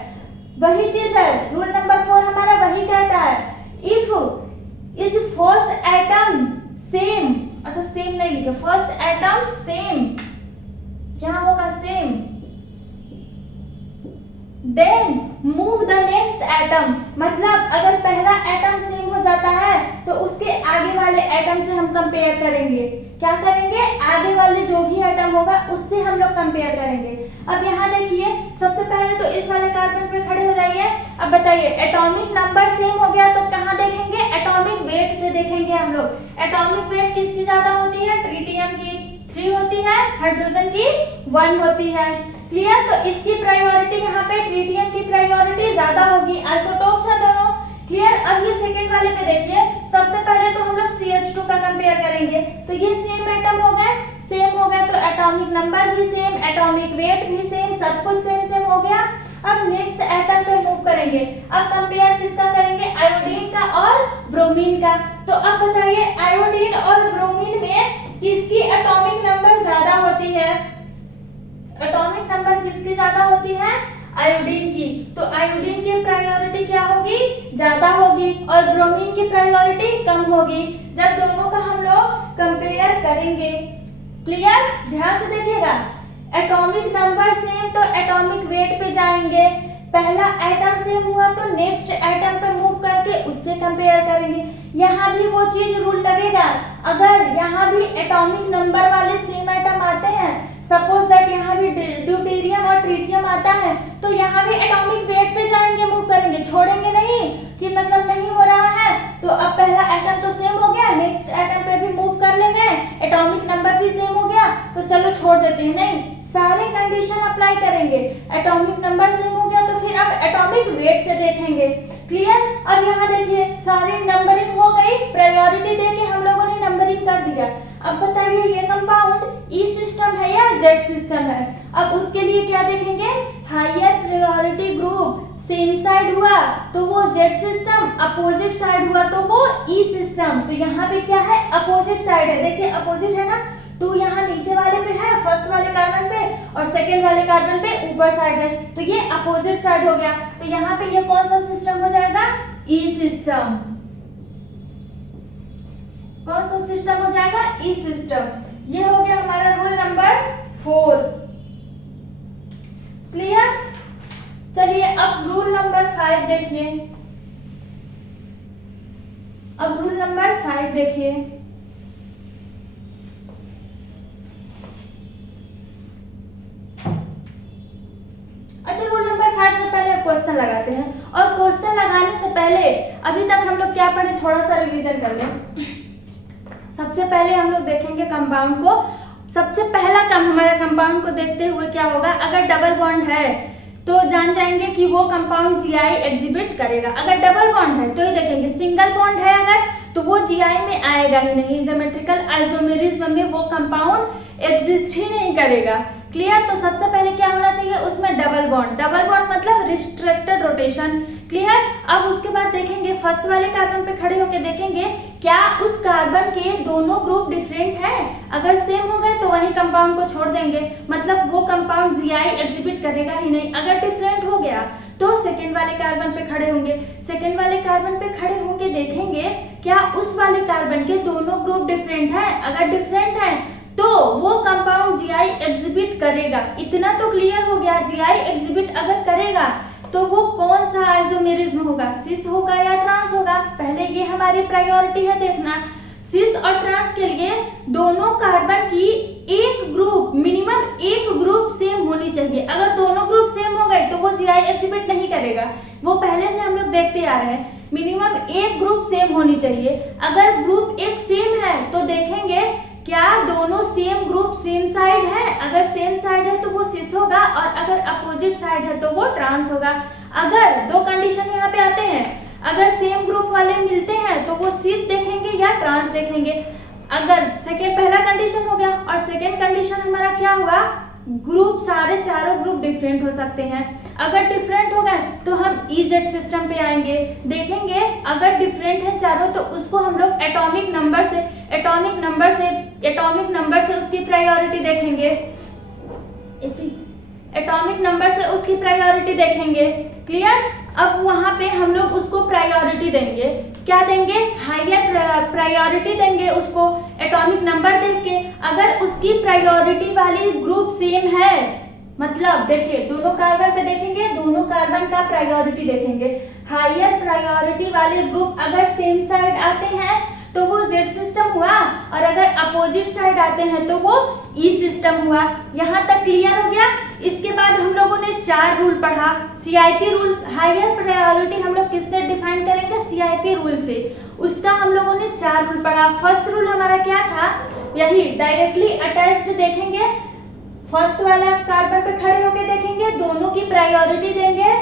वही चीज है। रूल नंबर 4 हमारा वही कहता है, इफ फर्स्ट एटम सेम, अच्छा सेम नहीं लिखे, फर्स्ट एटम सेम, क्या होगा same, then move the next atom. मतलब अगर पहला एटम सेम हो जाता है तो उसके आगे वाले एटम से हम कंपेयर करेंगे। क्या करेंगे, आगे वाले जो भी एटम होगा उससे हम लोग कंपेयर करेंगे। अब यहाँ देखिए सबसे पहले तो इस वाले कार्बन पे खड़े हो जाइए। अब बताइए एटॉमिक नंबर सेम हो गया तो कहाँ देखेंगे, एटॉमिक वेट से देखेंगे हम लोग। एटॉमिक वेट किसकी ज्यादा होती है? ट्रिटियम की 3 होती है, हाइड्रोजन की 1 होती है। क्लियर? तो इसकी प्रायोरिटी यहाँ पे ट्रिटियम की प्रायोरिटी ज्यादा होगी, आइसोटोप्स है दोनों। क्लियर? अब ये सेकंड वाले पे देखिए, सबसे पहले तो हम लोग CH2 का कंपेयर करेंगे, तो ये सेम एटम हो गए, सेम हो गया तो एटॉमिक नंबर भी सेम, एटॉमिक वेट भी सेम, सब कुछ सेम सेम हो गया। अब नेक्स्ट एटम पे मूव करेंगे, अब कंपेयर किसका करेंगे? आयोडीन का और ब्रोमीन का। तो अब बताइए आयोडीन और ब्रोमीन में किसकी एटॉमिक नंबर ज्यादा होती है? एटॉमिक नंबर किसकी ज्यादा होती है? आयोडीन की। तो आयोडीन की प्रायोरिटी क्या होगी? ज्यादा होगी, और ब्रोमीन की प्रायोरिटी कम होगी जब दोनों का हम लोग कंपेयर करेंगे। क्लियर? ध्यान से देखिएगा, एटॉमिक नंबर सेम तो एटॉमिक वेट पे जाएंगे, पहला एटम सेम हुआ तो नेक्स्ट एटम पे मूव करके उससे कंपेयर करेंगे। यहाँ भी वो चीज रूल लगेगा, अगर यहाँ भी एटॉमिक नंबर वाले सेम एटम आते हैं, सपोज दैट यहाँ भी ड्यूटेरियम और ट्रिटियम आता है, तो यहाँ भी एटॉमिक वेट पे जाएंगे, मूव करेंगे, छोड़ेंगे नहीं कि मतलब नहीं हो रहा है। तो अब पहला एटम तो सेम हो गया, नेक्स्ट एटम पे भी मूव कर लेंगे, एटॉमिक नंबर भी सेम हो गया, तो चलो छोड़ देते हैं, नहीं, सारे कंडीशन अप्लाई करेंगे। एटॉमिक नंबर सेम हो गया तो फिर अब एटॉमिक वेट से देखेंगे। क्लियर? अब यहाँ देखिए सारी नंबरिंग हो गई, प्रायोरिटी देके हम लोगों ने नंबरिंग कर दिया। अब बताइए ये कंपाउंड ई सिस्टम है या जेड सिस्टम है? अब उसके लिए क्या देखेंगे? Higher priority group same side हुआ तो वो जेड सिस्टम, अपोजिट साइड हुआ तो वो ई सिस्टम। तो यहाँ पे क्या है? अपोजिट साइड है, देखिए अपोजिट है ना, 2 यहाँ नीचे वाले पे है, फर्स्ट वाले कार्बन पे, और सेकेंड वाले कार्बन पे ऊपर साइड है, तो ये अपोजिट साइड हो गया। तो यहाँ पे ये कौन सा सिस्टम हो जाएगा? ई सिस्टम। कौन सा सिस्टम हो जाएगा? ई सिस्टम। ये हो गया हमारा रूल नंबर 4। क्लियर? चलिए अब रूल नंबर 5 देखिए। अब रूल नंबर 5 देखिए। अच्छा, रूल नंबर 5 से पहले क्वेश्चन लगाते हैं, और क्वेश्चन लगाने से पहले अभी तक हम लोग क्या पढ़े, थोड़ा सा रिवीजन कर लें। सबसे पहले हम लोग देखेंगे कंपाउंड को। सबसे पहला काम हमारा कंपाउंड को देखते हुए क्या होगा, अगर डबल बॉन्ड है तो जान जाएंगे कि वो कंपाउंड जीआई एग्जिबिट करेगा। अगर डबल बॉन्ड है तो ही देखेंगे, सिंगल बॉन्ड है अगर तो वो जीआई में आएगा ही नहीं, ज्योमेट्रिकल आइसोमेरिज्म में वो कंपाउंड एग्जिस्ट ही नहीं करेगा। क्लियर? तो सबसे पहले क्या होना चाहिए उसमें? Double bond. डबल बॉन्ड मतलब रिस्ट्रिक्टेड रोटेशन। क्लियर? अब उसके बाद देखेंगे फर्स्ट वाले कार्बन पे खड़े होकर देखेंगे क्या उस कार्बन के दोनों ग्रुप डिफरेंट हैं। अगर सेम हो गए तो वही कंपाउंड को छोड़ देंगे, मतलब वो कंपाउंड जीआई एग्जिबिट करेगा ही नहीं। अगर डिफरेंट हो गया तो सेकेंड वाले कार्बन पे खड़े होंगे, सेकेंड वाले कार्बन पे खड़े होकर देखेंगे क्या उस वाले कार्बन के दोनों ग्रुप डिफरेंट हैं। अगर डिफरेंट है तो वो कंपाउंड जीआई एग्जिबिट करेगा। इतना तो क्लियर हो गया, जीआई एग्जिबिट अगर करेगा तो वो कौन सा आइसोमेरिज्म होगा, सिस होगा या ट्रांस होगा। पहले ये हमारी प्रायोरिटी है देखना, सिस और ट्रांस के लिए दोनों कार्बन की एक ग्रुप, मिनिमम एक ग्रुप सेम होनी चाहिए। अगर दोनों ग्रुप सेम हो गए तो वो जीआई एग्जिबिट नहीं करेगा, वो पहले से हम लोग देखते आ रहे हैं। मिनिमम एक ग्रुप सेम होनी चाहिए। अगर ग्रुप एक सेम है तो देखेंगे क्या दोनों सेम ग्रुप सेम साइड है। अगर सेम साइड है तो वो सिस होगा, और अगर अपोजिट साइड है तो वो ट्रांस होगा। अगर दो कंडीशन यहाँ पे आते हैं, अगर सेम ग्रुप वाले मिलते हैं तो वो सिस देखेंगे या ट्रांस देखेंगे। अगर सेकेंड पहला कंडीशन हो गया, और सेकेंड कंडीशन हमारा क्या हुआ, ग्रुप सारे चारों ग्रुप डिफरेंट हो सकते हैं। अगर डिफरेंट हो गए तो हम इजेड सिस्टम पे आएंगे, देखेंगे अगर डिफरेंट है चारों तो उसको हम लोग एटॉमिक नंबर से उसकी प्रायोरिटी देखेंगे। इसी एटॉमिक नंबर से उसकी प्रायोरिटी देखेंगे। क्लियर? अब वहां पे हम लोग उसको प्रायोरिटी देंगे, क्या देंगे, हायर प्रायोरिटी देंगे उसको एटॉमिक नंबर देख के। अगर उसकी प्रायोरिटी वाली ग्रुप सेम है, मतलब देखिए दोनों कार्बन पे देखेंगे, दोनों कार्बन का प्रायोरिटी देखेंगे, हायर प्रायोरिटी वाले ग्रुप अगर सेम साइड आते हैं तो वो जेड सिस्टम हुआ, और अगर अपोजिट साइड आते हैं तो वो ई सिस्टम हुआ। यहाँ तक क्लियर हो गया। इसके बाद हम लोगों ने 4 रूल पढ़ा। सीआईपी रूल, हायर प्रायोरिटी हम लोग किससे डिफाइन करेंगे? सीआईपी रूल से। उसका हम लोगों ने 4 रूल पढ़ा। फर्स्ट रूल हमारा क्या था? यही डायरेक्टली अटैच्ड देखेंगे, फर्स्ट वाला कार्बन पे खड़े होके देखेंगे, दोनों की प्रायोरिटी देंगे,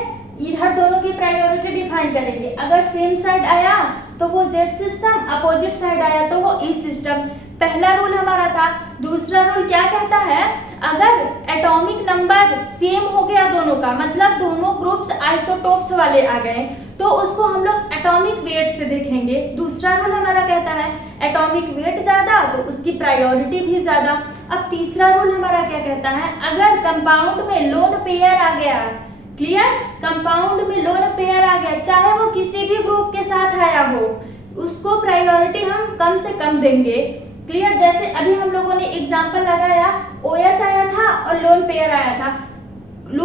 इधर दोनों की प्रायोरिटी डिफाइन करेंगे। अगर सेम साइड आया तो वो जेड सिस्टम, अपोजिट साइड आया तो वो ई सिस्टम। पहला रूल हमारा था। दूसरा रूल क्या कहता है? अगर एटॉमिक नंबर सेम हो गया दोनों का, मतलब दोनों ग्रुप्स आइसोटोप्स वाले आ गए, तो उसको हम लोग एटॉमिक वेट से देखेंगे। दूसरा रूल हमारा कहता है एटॉमिक वेट ज्यादा तो उसकी प्रायोरिटी भी ज्यादा। अब तीसरा रूल हमारा क्या कहता है? अगर कंपाउंड में लोन पेयर आ गया, क्लियर, कंपाउंड में लोन पेयर आ गया, चाहे वो किसी भी ग्रुप के साथ आया हो, उसको प्रायोरिटी हम कम से कम देंगे। क्लियर, जैसे अभी हम लोगों ने एग्जांपल लगाया, OH आया था और लोन पेयर आया था।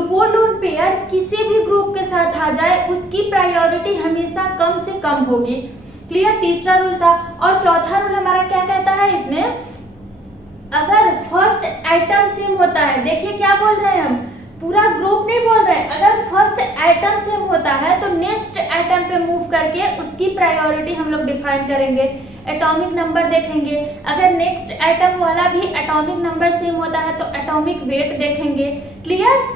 वो लोन पेयर किसी भी ग्रुप के साथ आ जाए, उसकी प्रायोरिटी हमेशा कम से कम होगी। क्लियर, तीसरा रूल था। और चौथा रूल हमारा क्या कहता है इसमें? अगर फर्स्ट एटम सेम होता है, देखिए क्या बोल रहे हैं हम, पूरा ग्रुप नहीं बोल रहे, अगर फर्स्ट एटम सेम होता है तो नेक्स्ट एटम पे मूव करके उसकी प्रायोरिटी हम लोग डिफाइन करेंगे, एटॉमिक नंबर देखेंगे। अगर नेक्स्ट एटम वाला भी एटॉमिक नंबर सेम होता है तो एटॉमिक वेट देखेंगे। क्लियर,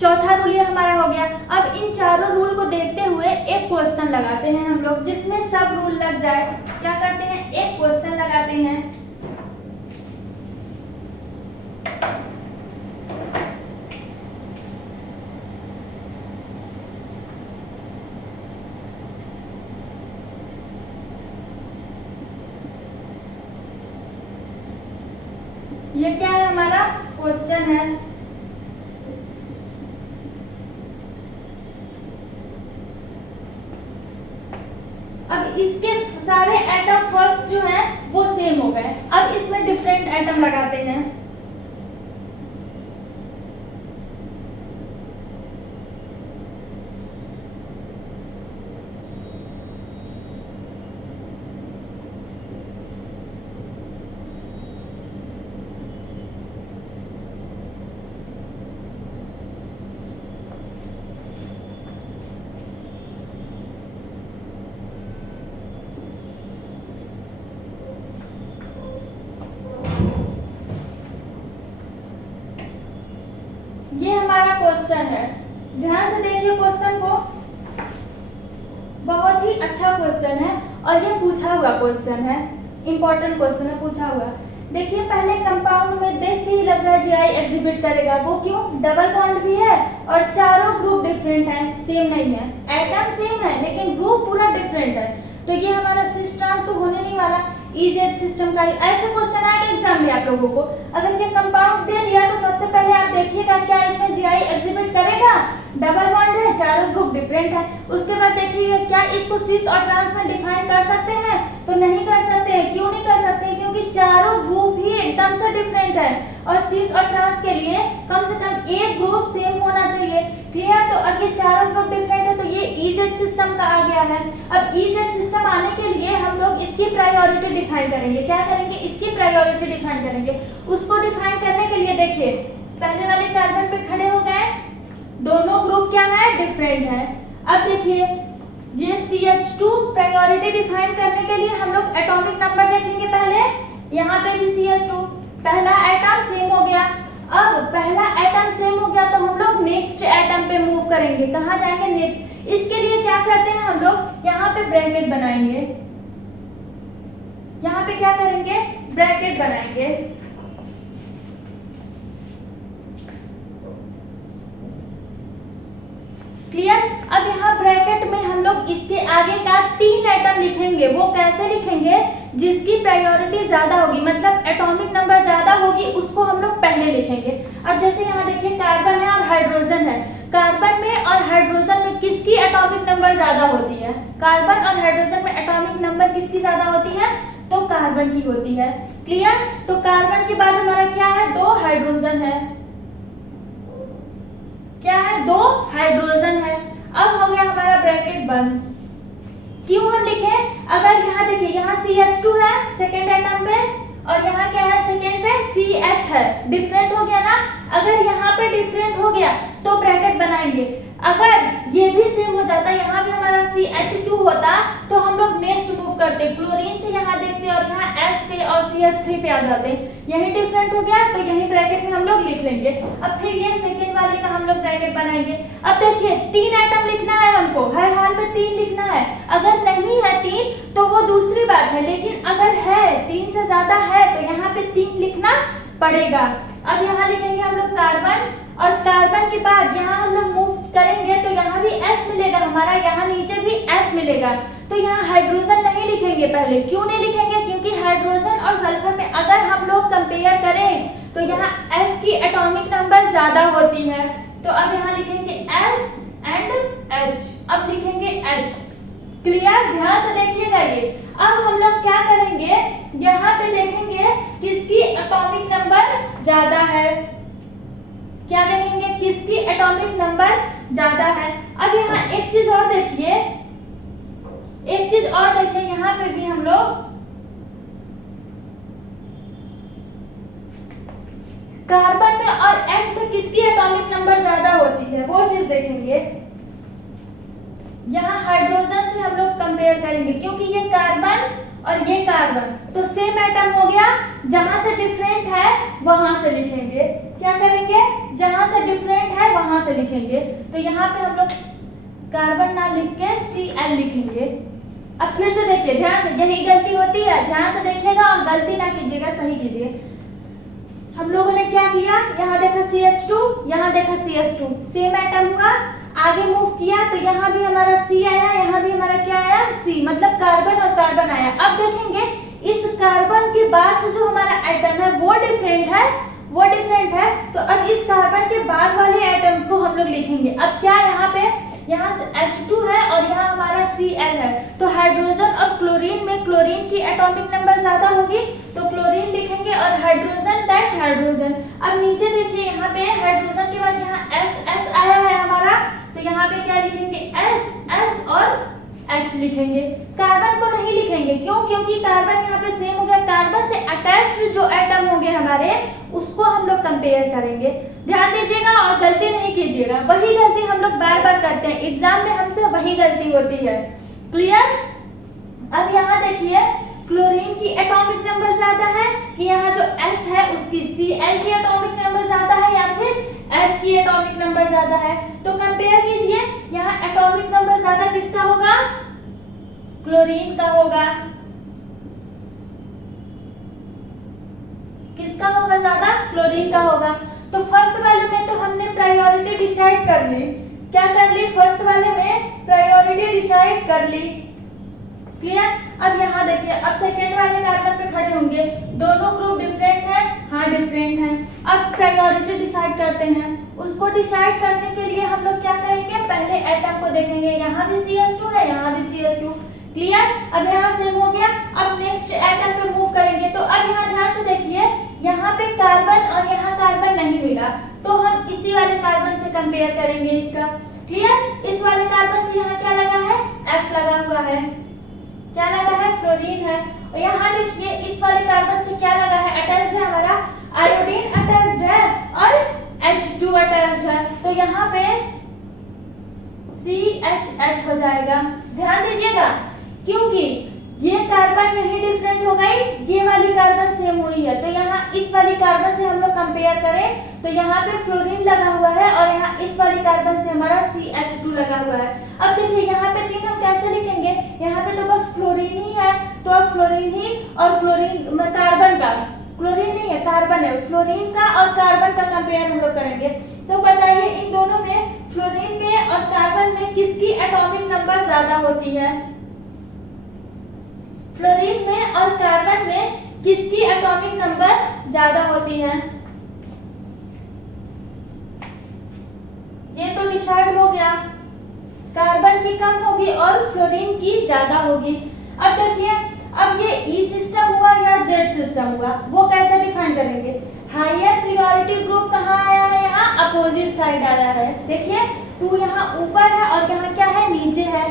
चौथा रूल ये हमारा हो गया। अब इन चारों रूल को देखते हुए एक क्वेश्चन लगाते हैं हम लोग, जिसमें सब रूल लग जाए। क्या करते हैं? एक क्वेश्चन लगाते हैं। ये क्या है? हमारा क्वेश्चन है। अब इसके सारे एटम फर्स्ट जो है वो सेम हो गए। अब इसमें डिफरेंट एटम लगाते हैं। ये हमारा क्वेश्चन है, ध्यान से देखिए क्वेश्चन को, बहुत ही अच्छा क्वेश्चन है और ये पूछा हुआ क्वेश्चन है, इंपॉर्टेंट क्वेश्चन है, पूछा हुआ। देखिए पहले कंपाउंड में देख के ही लग रहा है जीआई एग्जिबिट करेगा, वो क्यों? डबल बॉन्ड भी है और चारों ग्रुप डिफरेंट हैं, सेम नहीं है, एटम सेम है लेकिन ग्रुप पूरा डिफरेंट है, तो ये हमारा सिस ट्रांस तो होने नहीं वाला, इजेड सिस्टम का ही। ऐसे क्वेश्चन आएगा एग्जाम में आप लोगों को। अगर ये कंपाउंड दे दिया तो सबसे पहले आप देखिएगा क्या इसमें जीआई एग्जिबिट करेगा, डबल बॉन्ड है, चारों ग्रुप डिफरेंट है। उसके बाद देखिए क्या इसको सिस और ट्रांस में डिफाइन कर सकते हैं? तो नहीं कर सकते हैं। क्यों नहीं कर सकते? क्योंकि चारों ग्रुप ही एकदम से डिफरेंट है और सिस और ट्रांस के लिए कम से कम एक ग्रुप सेम होना चाहिए। क्लियर? तो अब ये चारों ग्रुप डिफरेंट है तो ये इजेड सिस्टम का आ गया है। अब इजेड सिस्टम आने के लिए हम लोग इसकी प्रायोरिटी डिफाइन करेंगे। क्या करेंगे? इसकी प्रायोरिटी डिफाइन करेंगे। उसको डिफाइन करने के लिए देखिए पहले वाले कार्बन पे खड़े हो गए, दोनों ग्रुप क्या है? डिफरेंट है। अब देखिए ये CH2 प्रायोरिटी डिफाइन करने के लिए हम लोग एटॉमिक नंबर देखेंगे। पहले यहाँ पे भी CH2 पहला एटम सेम हो गया। अब पहला एटम सेम हो गया तो हम लोग नेक्स्ट एटम पे मूव करेंगे। कहाँ जाएंगे? नेक्स्ट। इसके लिए क्या करते हैं हम लोग? यहाँ पे ब्रैकेट बनाएंगे। यहाँ पे क्या करेंगे? ब्रैकेट बनाएंगे। क्लियर? अब यहाँ ब्रैकेट में हम लोग इसके आगे का 3 एटम लिखेंगे। वो कैसे लिखेंगे? जिसकी प्रायोरिटी ज्यादा होगी, मतलब एटॉमिक नंबर ज्यादा होगी, उसको हम लोग पहले लिखेंगे। अब जैसे यहाँ देखिए कार्बन है और हाइड्रोजन है, कार्बन में और हाइड्रोजन में किसकी एटॉमिक नंबर ज्यादा होती है? कार्बन और हाइड्रोजन में एटॉमिक नंबर किसकी ज्यादा होती है? तो कार्बन की होती है। क्लियर? तो कार्बन के बाद हमारा क्या है? 2 हाइड्रोजन है। क्या है? 2 हाइड्रोजन है। अब हो गया हमारा ब्रैकेट बंद। क्यों हम लिखे? अगर यहाँ देखिए, यहाँ CH2 है सेकेंड एटम पे और यहाँ क्या है सेकेंड पे CH है, डिफरेंट हो गया ना। अगर यहाँ पे डिफरेंट हो गया तो ब्रैकेट बनाएंगे। अगर ये भी सेम हो जाता, यहाँ भी हमारा CH2 होता तो हम लोग नेक्स्ट मूव करते, क्लोरीन से यहाँ देखते और यहाँ S पे और CH3 पे आ जाते। यही डिफरेंट हो गया तो यही ब्रैकेट में हम लोग लिख लेंगे। अब फिर ये सेकेंड वाले का हम लोग ब्रैकेट बनाएंगे। अब देखिए 3 एटम लिखना है हमको, हर हाल में 3 लिखना है। अगर नहीं है 3 तो वो दूसरी बात है, लेकिन अगर है 3 से ज्यादा है तो यहाँ पे 3 लिखना पड़ेगा। अब यहाँ लिखेंगे हम लोग कार्बन, और कार्बन के बाद यहाँ हम लोग मूव करेंगे तो यहाँ भी S मिलेगा हमारा, यहाँ नीचे भी S मिलेगा। तो यहाँ हाइड्रोजन नहीं लिखेंगे पहले। क्यों नहीं लिखेंगे? क्योंकि हाइड्रोजन और सल्फर में अगर हम लोग कंपेयर करें तो यहाँ S की एटॉमिक नंबर ज्यादा होती है। तो अब यहाँ लिखेंगे S एंड H। अब लिखेंगे H। क्लियर? ध्यान से देखिएगा ये। अब हम लोग क्या करेंगे, यहाँ पे देखेंगे किसकी एटॉमिक नंबर ज्यादा है। क्या देखेंगे? किसकी एटॉमिक नंबर ज्यादा है। अब यहाँ एक चीज और देखिए, एक चीज और देखिए, यहाँ पे भी हम लोग कार्बन में और S में किसकी एटॉमिक नंबर ज्यादा होती है वो चीज देखेंगे। यहाँ हाइड्रोजन से हम लोग कंपेयर करेंगे, क्योंकि ये कार्बन और ये कार्बन तो सेम एटम हो गया। जहां से डिफरेंट है वहां से लिखेंगे। क्या करेंगे? जहां से डिफरेंट है वहां से लिखेंगे। तो यहाँ पे हम लोग कार्बन ना लिख के Cl लिखेंगे। अब फिर से देखिए ध्यान से, यही गलती होती है, ध्यान से देखिएगा और गलती ना कीजिएगा, सही कीजिए। हम लोगों ने क्या किया, यहाँ देखा CH2, यहाँ देखा CH2, सेम एटम हुआ। आगे मूव किया तो यहाँ भी हमारा C आया, यहाँ भी हमारा क्या आया C, मतलब कार्बन और कार्बन आया। अब देखेंगे इस कार्बन के बाद से जो हमारा एटम है वो डिफरेंट है, वो डिफरेंट है। तो अब इस कार्बन के बाद वाले एटम को हम लोग लिखेंगे। अब क्या यहाँ पे, यहाँ से H2 है और यहाँ हमारा Cl है, तो हाइड्रोजन और क्लोरीन में क्लोरीन की एटॉमिक नंबर ज्यादा होगी तो क्लोरीन लिखेंगे और हाइड्रोजन दैट हाइड्रोजन। अब नीचे देखिए, यहाँ पे हाइड्रोजन के बाद यहाँ S आया है हमारा, तो यहाँ पे क्या लिखेंगे S और H लिखेंगे। कार्बन को नहीं लिखेंगे, क्यों? क्योंकि कार्बन यहाँ पे सेम हो गया। कार्बन से अटैच्ड जो एटम होंगे हमारे उसको हम लोग कंपेयर करेंगे। ध्यान दीजिएगा और गलती नहीं कीजिएगा, वही गलती हम लोग बार बार करते हैं, एग्जाम में हमसे वही गलती होती है। क्लियर? अब यहाँ देखिए क्लोरीन की एटॉमिक नंबर ज्यादा है कि यहाँ जो S है उसकी Cl की एटॉमिक नंबर ज्यादा है या फिर S की एटॉमिक नंबर ज्यादा है। तो कंपेयर कीजिए, यहाँ एटॉमिक नंबर ज्यादा किसका होगा? क्लोरीन का होगा। किसका होगा ज्यादा? क्लोरीन का होगा। तो फर्स्ट वाले में तो हमने प्रायोरिटी डिसाइड कर ली। क्या कर ली? फर्स्ट वाले में प्रायोरिटी डिसाइड कर ली। क्लियर? अब यहाँ देखिए, अब सेकेंड वाले कार्बन पे खड़े होंगे, दोनों ग्रुप डिफरेंट है, हाँ डिफरेंट है। अब प्रायोरिटी डिसाइड करते हैं। उसको डिसाइड करने के लिए हम लोग क्या करेंगे, पहले एटम को देखेंगे, यहाँ भी CH2 है, यहाँ भी CH2। क्लियर? अब यहाँ सेम हो गया। अब नेक्स्ट एटम पे मूव करेंगे। तो अब यहाँ ध्यान से देखिए, यहाँ पे कार्बन और यहाँ कार्बन नहीं मिला तो हम इसी वाले कार्बन से कंपेयर करेंगे इसका। क्लियर? इस वाले कार्बन से यहाँ क्या लगा है? F लगा हुआ है। क्या लगा है? फ्लोरीन है। और यहाँ देखिए इस वाले कार्बन से क्या लगा है? अटैच्ड है हमारा आयोडीन, अटैच्ड है और H2 अटैच्ड है, तो यहाँ पे CHH हो जाएगा। ध्यान दीजिएगा, क्योंकि ये कार्बन नहीं डिफरेंट हो गई, ये वाली कार्बन सेम हुई है, तो यहाँ इस वाली कार्बन से हम लोग कंपेयर करें तो यहाँ पे फ्लोरीन लगा हुआ है और यहाँ इस वाली कार्बन से हमारा CH2 लगा हुआ है। अब देखिए यहाँ पे 3 हम कैसे लिखेंगे, यहाँ पे तो बस फ्लोरीन ही है, तो अब फ्लोरीन ही और क्लोरीन कार्बन का, क्लोरीन नहीं है कार्बन है, फ्लोरीन का और कार्बन का कंपेयर हम लोग करेंगे। तो बताइए इन दोनों में, फ्लोरीन में और कार्बन में किसकी एटॉमिक नंबर ज्यादा होती है? फ्लोरीन में और कार्बन में किसकी एटॉमिक नंबर ज्यादा होती है? ये तो डिसाइड हो गया, कार्बन की कम होगी और फ्लोरीन की ज्यादा होगी। अब देखिए, अब ये E सिस्टम हुआ या Z सिस्टम हुआ, वो कैसे डिफाइन करेंगे? हायर प्रायोरिटी ग्रुप कहाँ आया है? यहाँ अपोजिट साइड आ रहा है। देखिए 2 यहाँ ऊपर है और यहाँ क्या है? नीचे है।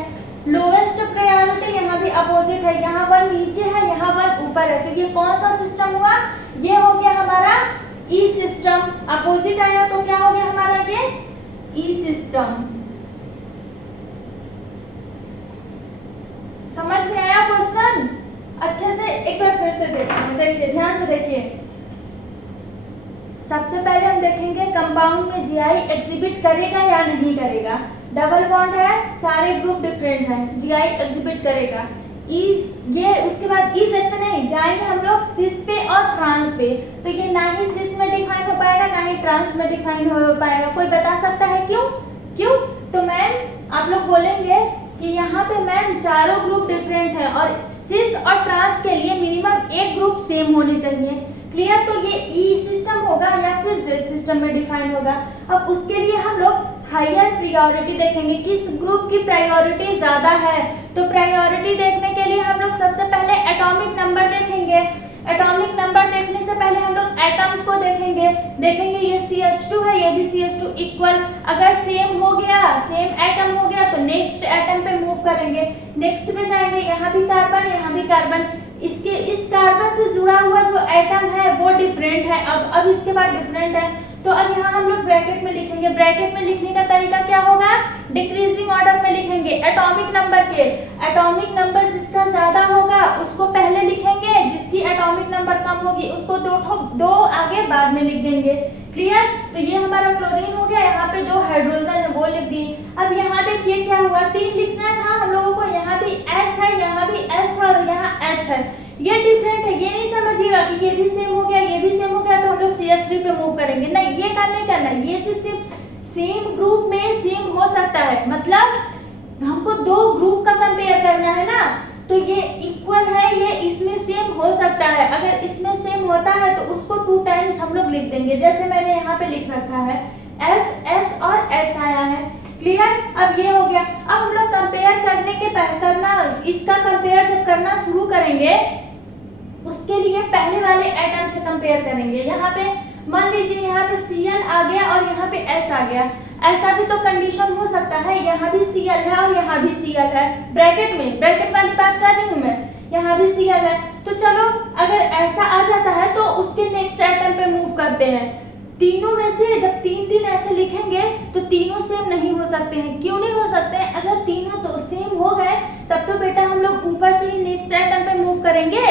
लोवेस्ट प्रायोरिटी यहाँ भी अपोजिट है, तो ये कौन सा सिस्टम हुआ? ये हो गया हमारा ई सिस्टम। अपोजिट आया तो क्या हो गया हमारा ये ई सिस्टम। समझ में आया क्वेश्चन? अच्छे से एक बार फिर से देखिए, ध्यान से देखिए। सबसे पहले हम देखेंगे कंपाउंड में जीआई एग्जिबिट करेगा या नहीं करेगा। डबल बॉन्ड है, सारे ग्रुप डिफरेंट हैं, जीआई एग्जिबिट करेगा। ई ये उसके बाद ई जेड पे नहीं जाएंगे हम लोग सिस पे और ट्रांस पे, तो ये ना ही सिस में डिफाइन हो पाएगा ना ही ट्रांस में डिफाइन हो पाएगा। कोई बता सकता है क्यों? क्यों? तो मैम आप लोग बोलेंगे कि यहाँ पे मैम चारों ग्रुप डिफरेंट है और सिस और ट्रांस के लिए मिनिमम एक ग्रुप सेम होने चाहिए। क्लियर? तो ये ई सिस्टम होगा या फिर जेड सिस्टम में डिफाइन होगा। अब उसके लिए हम लोग हायर प्रायोरिटी देखेंगे, किस ग्रुप की प्रायोरिटी ज्यादा है। तो प्रायोरिटी देखने के लिए हम लोग सबसे पहले एटॉमिक नंबर देखेंगे। एटॉमिक नंबर देखने से पहले हम लोग एटम्स को देखेंगे ये CH2 है, ये भी CH2 इक्वल। अगर सेम हो गया, सेम एटम हो गया तो नेक्स्ट एटम पे मूव करेंगे। नेक्स्ट पे जाएंगे, यहाँ भी कार्बन, यहाँ भी कार्बन। इसके इस कार्बन से जुड़ा हुआ जो एटम है वो डिफरेंट है। अब इसके बाद डिफरेंट है तो अब यहाँ हम लोग ब्रैकेट में लिखेंगे। ब्रैकेट में लिखने का तरीका क्या होगा? डिक्रीजिंग ऑर्डर में लिखेंगे एटॉमिक नंबर के। एटॉमिक नंबर जिसका ज्यादा होगा उसको पहले लिखेंगे, जिसकी एटॉमिक नंबर कम होगी उसको दो आगे बाद में लिख देंगे। क्लियर? तो ये हमारा क्लोरीन हो गया, यहाँ पे 2 हाइड्रोजन है वो लिख दिए। अब यहाँ देखिए क्या हुआ, 3 लिखना था हम लोगों को, यहाँ भी S है, यहाँ भी S है और यहाँ H है। ये डिफरेंट है, ये नहीं समझिएगा कि ये भी सेम हो गया, ये भी सेम हो गया तो हम लोग CH3 पे मूव करेंगे। नहीं, ये नहीं करना। ये चीज सेम ग्रुप में सेम हो सकता है, मतलब हमको 2 ग्रुप का कंपेयर करना है ना, तो ये इक्वल है, ये इसमें सेम हो सकता है। अगर इसमें सेम होता है तो उसको 2 टाइम्स हम लोग लिख देंगे, जैसे मैंने यहाँ पे लिख रखा है S और H आया है। क्लियर? अब ये हो गया। अब हम लोग कंपेयर करने के इसका कंपेयर जब करना शुरू करेंगे उसके लिए पहले वाले एटम से कंपेयर करेंगे। यहाँ पे मान लीजिए यहाँ पे Cl आ गया और यहाँ पे S आ गया, ऐसा भी तो कंडीशन हो सकता है, यहाँ भी Cl है और यहाँ भी Cl है। ब्रैकेट वाली बात कर रही हूँ मैं, यहाँ भी Cl है। तो चलो अगर ऐसा आ जाता है तो उसके नेक्स्ट एटम पे मूव करते हैं। तीनों में से जब 3 ऐसे लिखेंगे तो तीनों सेम नहीं हो सकते हैं। क्यों नहीं हो सकते हैं? अगर तीनों तो सेम हो गए तब तो बेटा हम लोग ऊपर से ही नेक्स्ट एटम पे मूव करेंगे।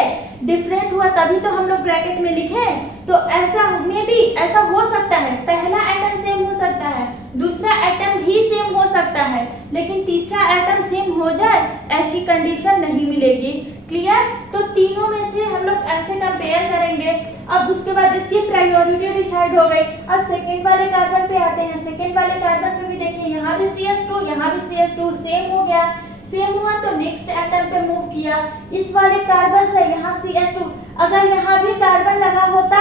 डिफरेंट हुआ तभी तो हम लोग ब्रैकेट में लिखे। तो ऐसा में भी ऐसा हो सकता है, पहला एटम सेम हो सकता है, दूसरा एटम भी सेम हो सकता है, लेकिन तीसरा एटम सेम हो जाए ऐसी कंडीशन नहीं मिलेगी। क्लियर? तो तीनों में से हम लोग ऐसे कंपेयर करेंगे। अब उसके बाद इसकी प्रायोरिटी डिसाइड हो गई। अब सेकेंड वाले कार्बन पे आते हैं। सेकेंड वाले कार्बन पे भी देखिए यहाँ भी CH2, यहाँ भी CH2 सेम हो गया। सेम हुआ तो नेक्स्ट एटम पे मूव किया। इस वाले कार्बन से यहाँ CH2, अगर यहाँ भी कार्बन लगा होता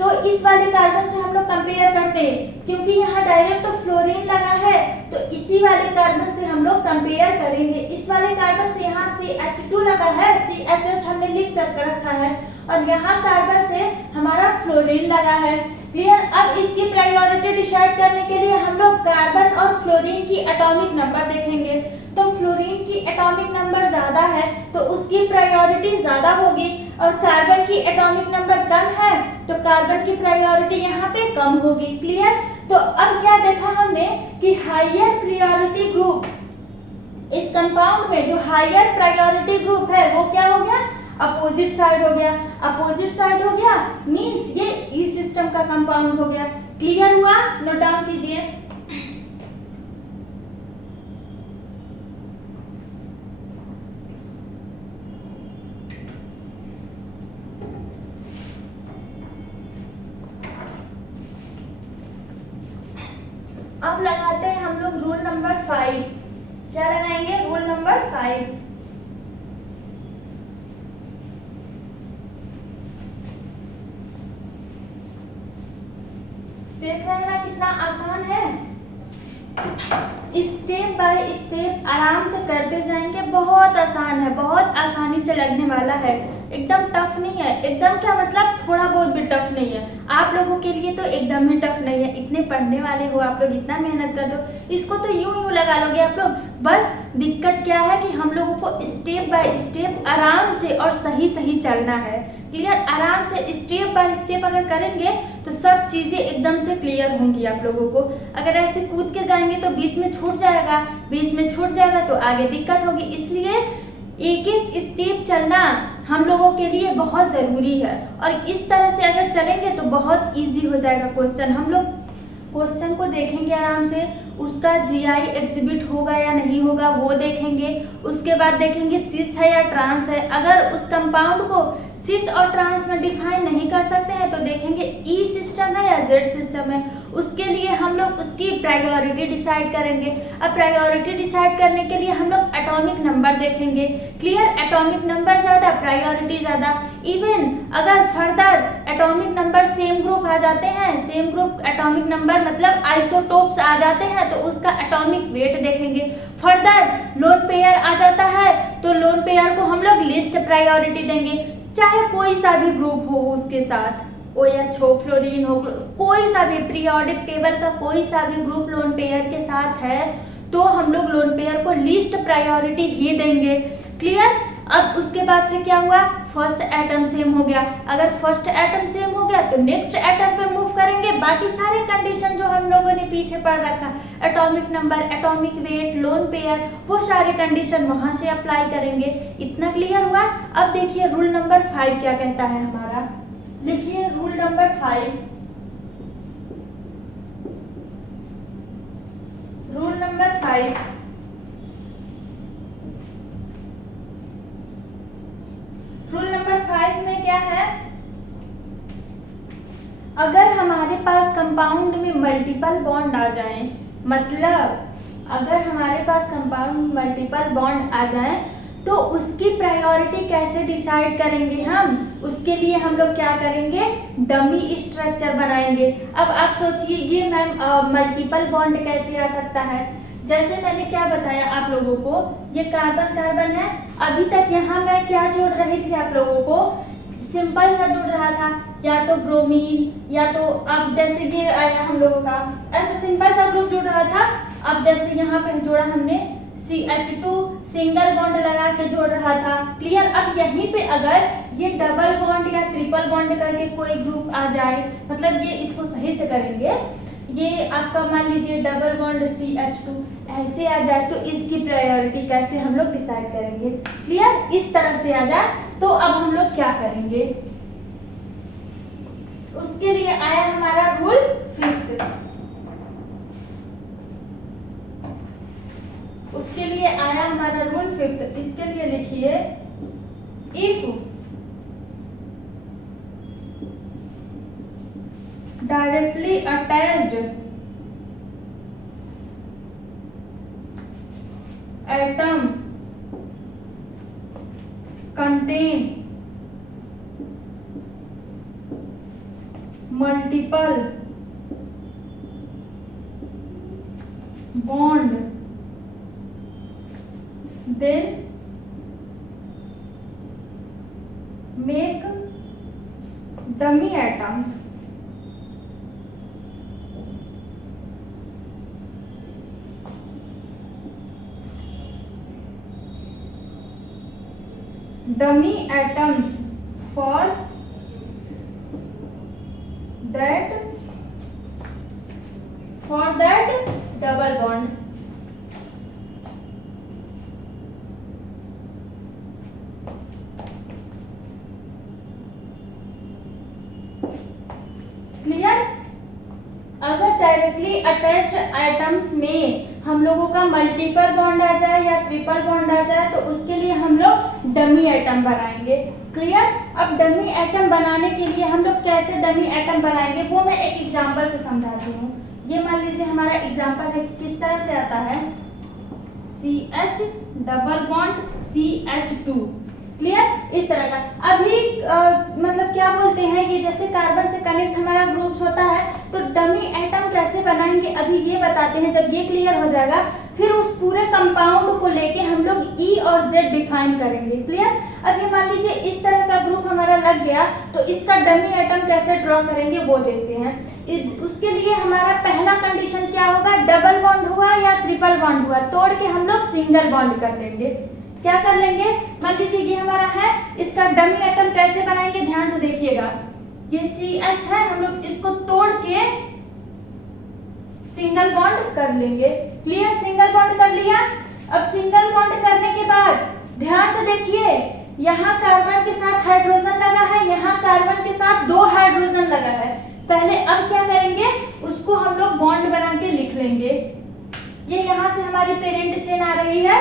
तो इस वाले कार्बन से हम लोग कंपेयर करते, क्योंकि यहाँ डायरेक्ट फ्लोरीन लगा है तो इसी वाले कार्बन से हम लोग कंपेयर करेंगे। इस वाले कार्बन से यहाँ CH2 लगा है, CHH हमने लिख कर रखा है और यहाँ कार्बन से हमारा फ्लोरीन लगा है। क्लियर? अब इसकी प्रायोरिटी डिसाइड करने के लिए हम लोग कार्बन और फ्लोरीन की एटॉमिक नंबर देखेंगे। तो फ्लोरीन की एटॉमिक नंबर ज्यादा है तो उसकी प्रायोरिटी ज्यादा होगी और कार्बन की एटॉमिक नंबर कम है तो कार्बन की प्रायोरिटी यहाँ पे कम होगी। क्लियर? तो अब क्या देखा हमने कि हायर प्रायोरिटी ग्रुप, इस कंपाउंड में जो हायर प्रायोरिटी ग्रुप है वो क्या हो गया? अपोजिट साइड हो गया। अपोजिट साइड हो गया मींस ये ई सिस्टम का कंपाउंड हो गया। क्लियर हुआ? नोट डाउन कीजिए। अब लगाते हैं हम लोग रूल नंबर 5। क्या लगाएंगे? Rule number 5। देख रहे हैं ना कितना आसान है। स्टेप बाय स्टेप आराम से करते जाएंगे, बहुत आसान है, बहुत आसानी से से लगने वाला है, एकदम टफ नहीं है। एकदम क्या मतलब थोड़ा बहुत भी टफ नहीं है, आप लोगों के लिए तो एकदम ही टफ नहीं है। इतने पढ़ने वाले हो आप लोग, इतना मेहनत कर दो, इसको तो यूं लगा लोगे आप लोग। बस दिक्कत क्या है कि हम लोगों को स्टेप बाय स्टेप आराम से और सही सही चलना है। क्लियर? आराम से स्टेप बाय स्टेप अगर करेंगे तो सब चीज़ें एकदम से क्लियर होंगी आप लोगों को। अगर ऐसे कूद के जाएंगे तो बीच में छूट जाएगा, बीच में छूट जाएगा तो आगे दिक्कत होगी। इसलिए एक एक स्टेप चलना हम लोगों के लिए बहुत ज़रूरी है, और इस तरह से अगर चलेंगे तो बहुत ईजी हो जाएगा क्वेश्चन। हम लोग क्वेश्चन को देखेंगे आराम से, उसका जीआई एग्जिबिट होगा या नहीं होगा वो देखेंगे। उसके बाद देखेंगे सिस है या ट्रांस है। अगर उस कंपाउंड को सिस और ट्रांस में डिफाइन नहीं कर सकते हैं तो देखेंगे ई सिस्टम है या जेड सिस्टम है। उसके लिए हम लोग उसकी प्रायोरिटी डिसाइड करेंगे। अब प्रायोरिटी डिसाइड करने के लिए हम लोग एटॉमिक नंबर देखेंगे। क्लियर? एटॉमिक नंबर ज़्यादा, प्रायोरिटी ज़्यादा। इवन अगर further atomic number same group आ जाते हैं, सेम ग्रुप एटॉमिक नंबर मतलब आइसोटोप्स आ जाते हैं तो उसका एटॉमिक वेट देखेंगे। फर्दर लोन पेयर आ जाता है तो लोन पेयर को हम लोग लिस्ट प्रायोरिटी देंगे, चाहे कोई सा भी ग्रुप हो उसके साथ, OH हो, फ्लोरीन हो, कोई सा भी पीरियोडिक टेबल का कोई सा भी ग्रुप लोन पेयर के साथ है तो हम लोग लोन पेयर को लिस्ट प्रायोरिटी ही देंगे। क्लियर? अब उसके बाद से क्या हुआ, फर्स्ट एटम सेम हो गया। अगर फर्स्ट एटम सेम हो गया तो नेक्स्ट एटम पे मूव करेंगे। बाकी सारे कंडीशन जो हम लोगों ने पीछे पढ़ रखा, atomic number, atomic weight, lone pair, वो सारे कंडीशन वहां से अप्लाई करेंगे। इतना क्लियर हुआ? अब देखिए रूल नंबर 5 क्या कहता है हमारा। लिखिए rule number 5। Rule number 5, rule number 5 में क्या है, अगर हमारे पास कंपाउंड में मल्टीपल बॉन्ड आ जाएं, मतलब अगर हमारे पास कंपाउंड में मल्टीपल बॉन्ड आ जाएं तो उसकी प्रायोरिटी कैसे डिसाइड करेंगे हम? उसके लिए हम लोग क्या करेंगे, डमी स्ट्रक्चर बनाएंगे। अब आप सोचिए ये मैम मल्टीपल बॉन्ड कैसे आ सकता है? जैसे मैंने क्या बताया आप लोगों को, ये कार्बन कार्बन है। अभी तक यहाँ मैं क्या जोड़ रही थी आप लोगों को, सिंपल सा जोड़ रहा था, या तो ब्रोमीन या तो अब जैसे ये आया हम लोगों का ऐसा सिंपल सा ग्रुप जोड़ रहा था। अब जैसे यहाँ पे जोड़ा हमने CH2 सिंगल बॉन्ड लगा के जोड़ रहा था। क्लियर? अब यहीं पे अगर ये डबल बॉन्ड या ट्रिपल बॉन्ड करके कोई ग्रुप आ जाए, मतलब ये इसको सही से करेंगे, ये आपका मान लीजिए डबल बॉन्ड CH2 ऐसे आ जाए तो इसकी प्रायोरिटी कैसे हम लोग डिसाइड करेंगे? क्लियर? इस तरह से आ जाए तो अब हम लोग क्या करेंगे, उसके लिए आया हमारा रूल 5। उसके लिए आया हमारा रूल 5। इसके लिए लिखिए if directly attached atom contain multiple bond then make dummy atoms। dummy atoms for that double bond। Clear? अगर डायरेक्टली अटैच्ड आइटम्स में हम लोगों का मल्टीपल बॉन्ड आ जाए या ट्रिपल बॉन्ड आ जाए तो उसके लिए हम लोग डमी एटम बनाएंगे। क्लियर? अब डमी एटम बनाने के लिए हम लोग कैसे डमी एटम बनाएंगे वो मैं एक एग्जांपल से समझाती हूँ। ये मान लीजिए हमारा एग्जांपल है, किस तरह से आता है, CH double bond CH2। Clear? इस तरह का। अभी मतलब क्या बोलते हैं, ये जैसे कार्बन से कनेक्ट हमारा ग्रुप्स होता है तो डमी एटम कैसे बनाएंगे अभी ये बताते हैं। जब ये क्लियर हो जाएगा फिर उस पूरे कंपाउंड को लेके हम लोग ई और जेड डिफाइन करेंगे। क्लियर? अब ये मान लीजिए इस तरह का ग्रुप हमारा लग गया, तो इसका डमी एटम कैसे ड्रॉ करेंगे वो देखते हैं। उसके लिए हमारा पहला कंडीशन क्या होगा, डबल बॉन्ड हुआ या ट्रिपल बॉन्ड हुआ, तोड़ के हम लोग सिंगल बॉन्ड कर लेंगे। क्या कर लेंगे, मान लीजिए ये हमारा है, इसका डमी एटम कैसे बनाएंगे ध्यान से देखिएगा। ये CH है, हम लोग इसको तोड़ के सिंगल बॉन्ड कर लेंगे। क्लियर? सिंगल बॉन्ड कर लिया। अब सिंगल बॉन्ड करने के बाद ध्यान से देखिए, यहाँ कार्बन के साथ हाइड्रोजन लगा है, यहाँ कार्बन के साथ 2 हाइड्रोजन लगा है। पहले अब क्या करेंगे, उसको हम लोग बॉन्ड बना के लिख लेंगे। ये यहाँ से हमारी पेरेंट चेन आ रही है,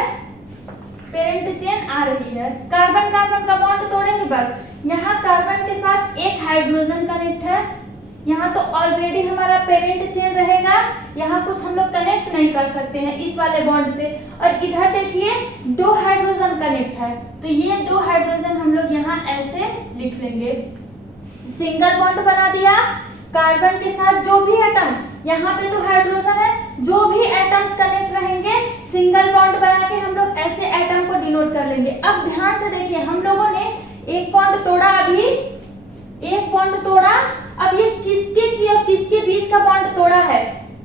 पेरेंट चेन आ रही है, कार्बन कार्बन का बॉन्ड तोड़ेंगे बस। यहाँ कार्बन के साथ एक हाइड्रोजन कनेक्ट है, यहाँ तो ऑलरेडी हमारा पेरेंट चेन रहेगा, यहाँ कुछ हम लोग कनेक्ट नहीं कर सकते हैं इस वाले बॉन्ड से। और इधर देखिए 2 हाइड्रोजन कनेक्ट है, तो ये 2 हाइड्रोजन हम लोग यहाँ ऐसे लिख लेंगे। सिंगल बॉन्ड बना दिया। कार्बन के साथ जो भी एटम, यहाँ पे तो हाइड्रोजन है, जो भी एटम्स कनेक्ट रहेंगे सिंगल बॉन्ड बना के हम लोग ऐसे एटम को डिनोट कर लेंगे। अब ध्यान से देखिए, हम लोगों ने एक बॉन्ड तोड़ा, अभी एक बॉन्ड तोड़ा। अब ये किसके बीच का बॉन्ड तोड़ा है,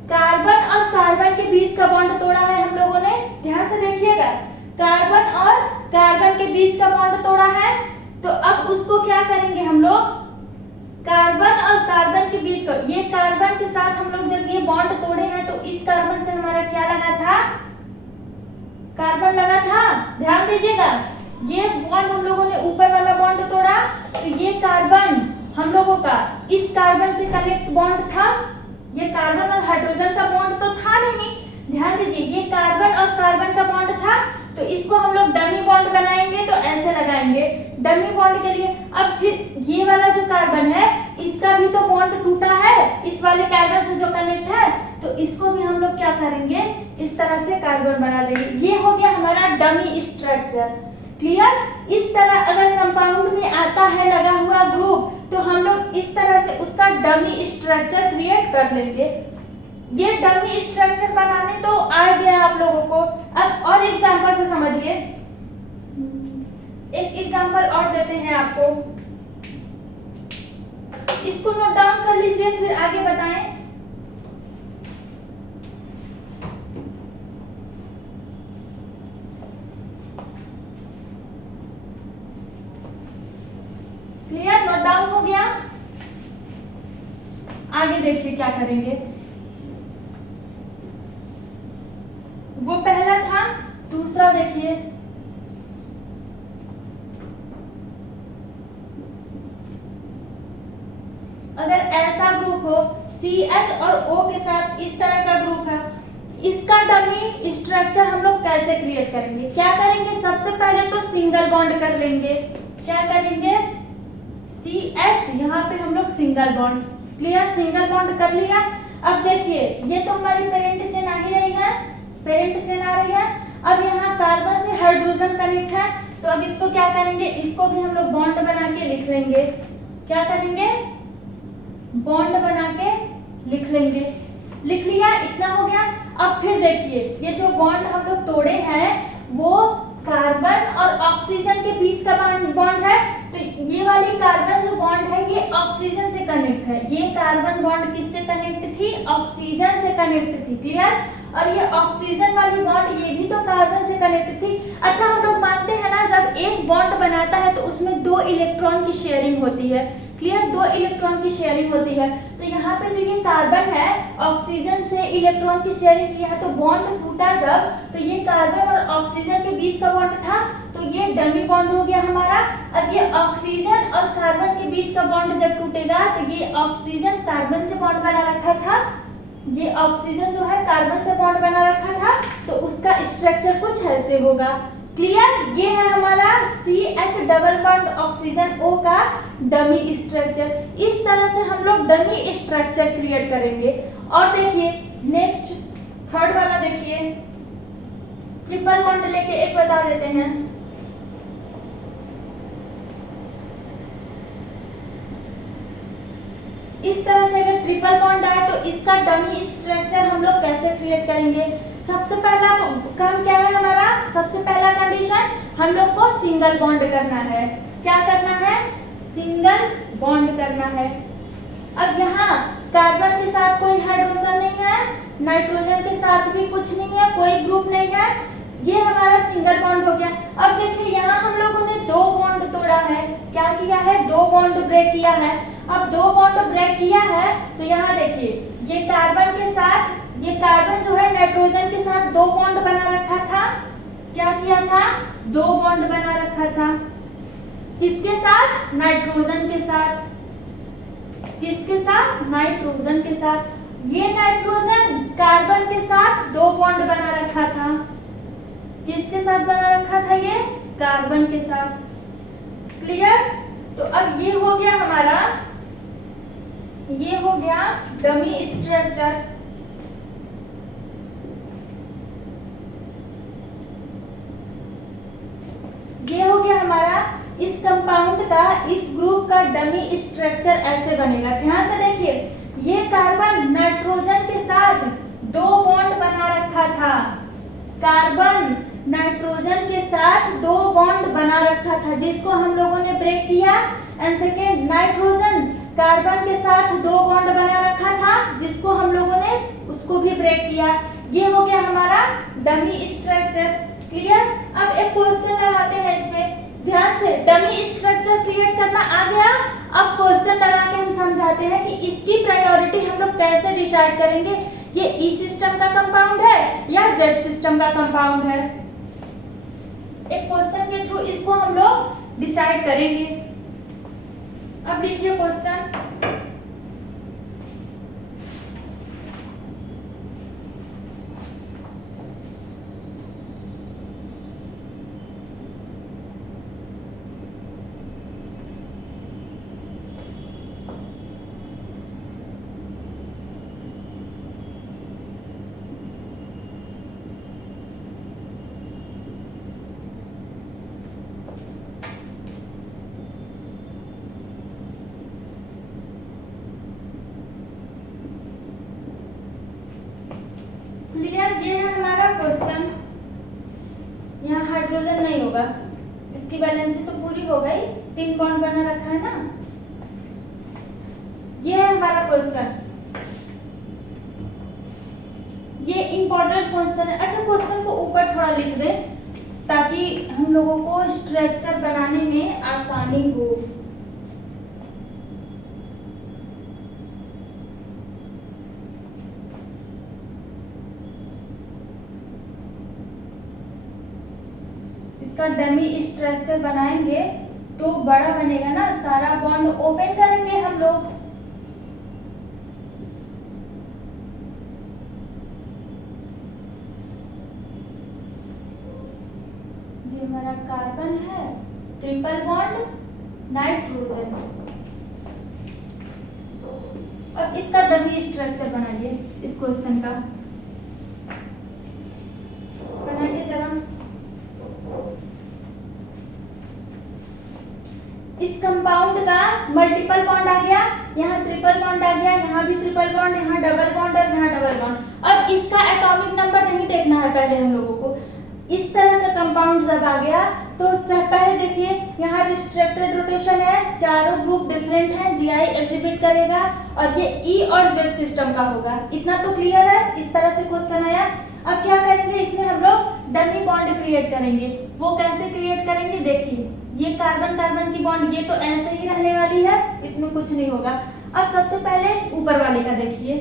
कार्बन और कार्बन के बीच का बॉन्ड तोड़ा है हम लोगों ने। ध्यान से देखिएगा, कार्बन और कार्बन के बीच का बॉन्ड तोड़ा है। तो अब उसको क्या करेंगे हम लोग, कार्बन और कार्बन के बीच का, ये कार्बन के साथ हम लोग जब ये बॉन्ड तोड़े हैं तो इस कार्बन से हमारा क्या लगा था, कार्बन लगा था। ध्यान दीजिएगा, ये बॉन्ड हम लोगों ने ऊपर वाला बॉन्ड तोड़ा, तो ये कार्बन हम लोगों का इस कार्बन से कनेक्ट बॉन्ड था। ये कार्बन और हाइड्रोजन का बॉन्ड तो था नहीं, ध्यान दीजिए, ये कार्बन और कार्बन का बॉन्ड था, तो इसको हम लोग डमी बॉन्ड बनाएंगे, तो ऐसे लगाएंगे डमी बॉन्ड के लिए। अब फिर ये वाला जो कार्बन है, इसका भी तो बॉन्ड टूटा है इस वाले कार्बन से जो कनेक्ट है, तो इसको भी हम लोग क्या करेंगे, इस तरह से कार्बन बना देंगे। ये हो गया हमारा डमी स्ट्रक्चर। क्लियर? इस तरह अगर कंपाउंड में आता है लगा हुआ ग्रुप, तो हम लोग इस तरह से उसका डमी स्ट्रक्चर क्रिएट कर लेंगे। ये डमी स्ट्रक्चर बनाने तो आ गया आप लोगों को। अब और एग्जांपल से समझिए, एक एग्जांपल और देते हैं आपको, इसको नोट डाउन कर लीजिए, फिर आगे बताएं। क्लियर? नोट डाउन हो गया? आगे देखिए क्या करेंगे। वो पहला था, दूसरा देखिए, अगर ऐसा ग्रुप हो CH और O के साथ इस तरह का ग्रुप है, इसका डमी स्ट्रक्चर हम लोग कैसे क्रिएट करेंगे? क्या करेंगे, सबसे पहले तो सिंगल बॉन्ड कर लेंगे। क्या करेंगे, CH, यहाँ पे हम लोग single bond. Clear? Single bond कर लिया। अब देखिए, ये तो हमारी पेरेंट चेन आ ही रही है, पेरेंट चेन आ रही है। अब यहाँ कार्बन से हाइड्रोजन कनेक्ट है, तो अब इसको क्या करेंगे, इसको भी हम लोग बॉन्ड बना के लिख लेंगे। क्या करेंगे, बॉन्ड बना के लिख लेंगे। लिख लिया, इतना हो गया। अब फिर देखिए, ये जो बॉन्ड हम लोग तोड़े हैं वो कार्बन और ऑक्सीजन के बीच का बॉन्ड है, तो ये वाली कार्बन जो बॉन्ड है ये ऑक्सीजन से कनेक्ट है। ये कार्बन बॉन्ड किससे कनेक्ट थी, ऑक्सीजन से कनेक्ट थी। क्लियर? और ये ऑक्सीजन वाली बॉन्ड ये भी तो कार्बन से कनेक्ट थी। अच्छा, हम लोग मानते हैं ना, जब एक बॉन्ड बनाता है तो उसमें 2 इलेक्ट्रॉन की शेयरिंग होती है। क्लियर? 2 इलेक्ट्रॉन की शेयरिंग होती है। तो यहाँ पे जो ये कार्बन है ऑक्सीजन से इलेक्ट्रॉन की शेयरिंग किया है, तो बॉन्ड टूटा जब, तो ये कार्बन और ऑक्सीजन के बीच का बॉन्ड था, तो ये डमी बॉन्ड हो गया हमारा। अब ये ऑक्सीजन और कार्बन के बीच का बॉन्ड जब टूटेगा, तो ये ऑक्सीजन कार्बन से बॉन्ड बना रखा था, ये ऑक्सीजन जो है कार्बन से बॉन्ड बना रखा था, तो उसका स्ट्रक्चर कुछ ऐसे होगा। क्लियर? ये है हमारा CH double bond oxygen O का डमी स्ट्रक्चर। इस तरह से हम लोग डमी स्ट्रक्चर क्रिएट करेंगे। और देखिए नेक्स्ट, थर्ड वाला देखिए, ट्रिपल बॉन्ड लेके एक बता देते हैं। इस तरह से अगर ट्रिपल बॉन्ड आए तो इसका डमी स्ट्रक्चर हम लोग कैसे क्रिएट करेंगे। सबसे पहला काम क्या है हमारा, सबसे पहला कंडीशन हम लोग को सिंगल बॉन्ड करना है। क्या करना है, सिंगल बॉन्ड करना है। अब यहाँ कार्बन के साथ कोई हाइड्रोजन नहीं है, नाइट्रोजन के साथ भी कुछ नहीं है, कोई ग्रुप नहीं है, ये हमारा सिंगल बॉन्ड हो गया। अब देखिए यहाँ हम लोगों ने दो बॉन्ड तोड़ा है, क्या किया है, दो बॉन्ड ब्रेक किया है। अब दो बॉन्ड ब्रेक किया है तो यहाँ देखिए ये कार्बन के साथ, ये कार्बन जो है नाइट्रोजन के साथ दो बॉन्ड बना रखा था। क्या किया था, दो बॉन्ड बना रखा था। किसके साथ, नाइट्रोजन के साथ। किसके साथ, नाइट्रोजन के साथ। ये नाइट्रोजन कार्बन के साथ दो बॉन्ड बना रखा था। किसके साथ बना रखा था, ये कार्बन के साथ। क्लियर। तो अब ये हो गया हमारा, ये हो गया डमी स्ट्रक्चर। ये हो गया हमारा इस कंपाउंड का, इस ग्रुप का डमी स्ट्रक्चर ऐसे बनेगा। ध्यान से देखिए, ये कार्बन नाइट्रोजन के साथ दो बॉन्ड बना रखा था। कार्बन नाइट्रोजन के साथ दो बॉन्ड बना रखा था जिसको हम लोगों ने ब्रेक किया। एंड सेकेंड, नाइट्रोजन कार्बन के साथ दो बॉन्ड बना रखा था जिसको हम लोगों ने उसको भी ब्रेक किया। ये हो गया हमारा डमी स्ट्रक्चर। क्लियर। अब एक क्वेश्चन लगाते हैं इसमें, ध्यान से। डमी स्ट्रक्चर क्रिएट करना आ गया। अब क्वेश्चन लगा के हम समझाते हैं कि इसकी प्रायोरिटी हम लोग कैसे डिसाइड करेंगे, ये ई सिस्टम का कंपाउंड है या जेड सिस्टम का कंपाउंड है। एक क्वेश्चन के थ्रू इसको हम लोग डिसाइड करेंगे। अब लिखिए क्वेश्चन। क्लियर। ये है हमारा क्वेश्चन। यहाँ हाइड्रोजन नहीं होगा, इसकी वैलेंसी तो पूरी हो गई, 3 बॉन्ड बना रखा है ना। ये है हमारा क्वेश्चन। ये इंपॉर्टेंट क्वेश्चन है। अच्छा, क्वेश्चन को ऊपर थोड़ा लिख दे ताकि हम लोगों को स्ट्रक्चर बनाने में आसानी हो। इसका डमी स्ट्रक्चर बनाएंगे तो बड़ा बनेगा ना, सारा बॉन्ड ओपन करेंगे हम लोग। ये हमारा कार्बन है, ट्रिपल बॉन्ड नाइट्रोजन। अब इसका डमी स्ट्रक्चर बनाइए, इस क्वेश्चन का बनाइए जरा। इस कंपाउंड का मल्टीपल बॉन्ड आ गया, यहाँ ट्रिपल बॉन्ड आ गया, यहाँ भी ट्रिपल बॉन्ड, यहाँ डबल बॉन्ड और यहाँ डबल बॉन्ड। अब इसका एटॉमिक नंबर नहीं देखना है पहले हम लोगों को। इस तरह का कंपाउंड जब आ गया तो पहले देखिए यहाँ रिस्ट्रिक्टेड रोटेशन है, चारों ग्रुप डिफरेंट है, जीआई एग्जिबिट करेगा और ये ई और जेड सिस्टम का होगा। इतना तो क्लियर है। इस तरह से क्वेश्चन आया। अब क्या करेंगे, इसमें हम लोग डमी बॉन्ड क्रिएट करेंगे। वो कैसे क्रिएट करेंगे, देखिए ये कार्बन कार्बन की बॉन्ड ये तो ऐसे ही रहने वाली है, इसमें कुछ नहीं होगा। अब सबसे पहले ऊपर वाले का देखिए,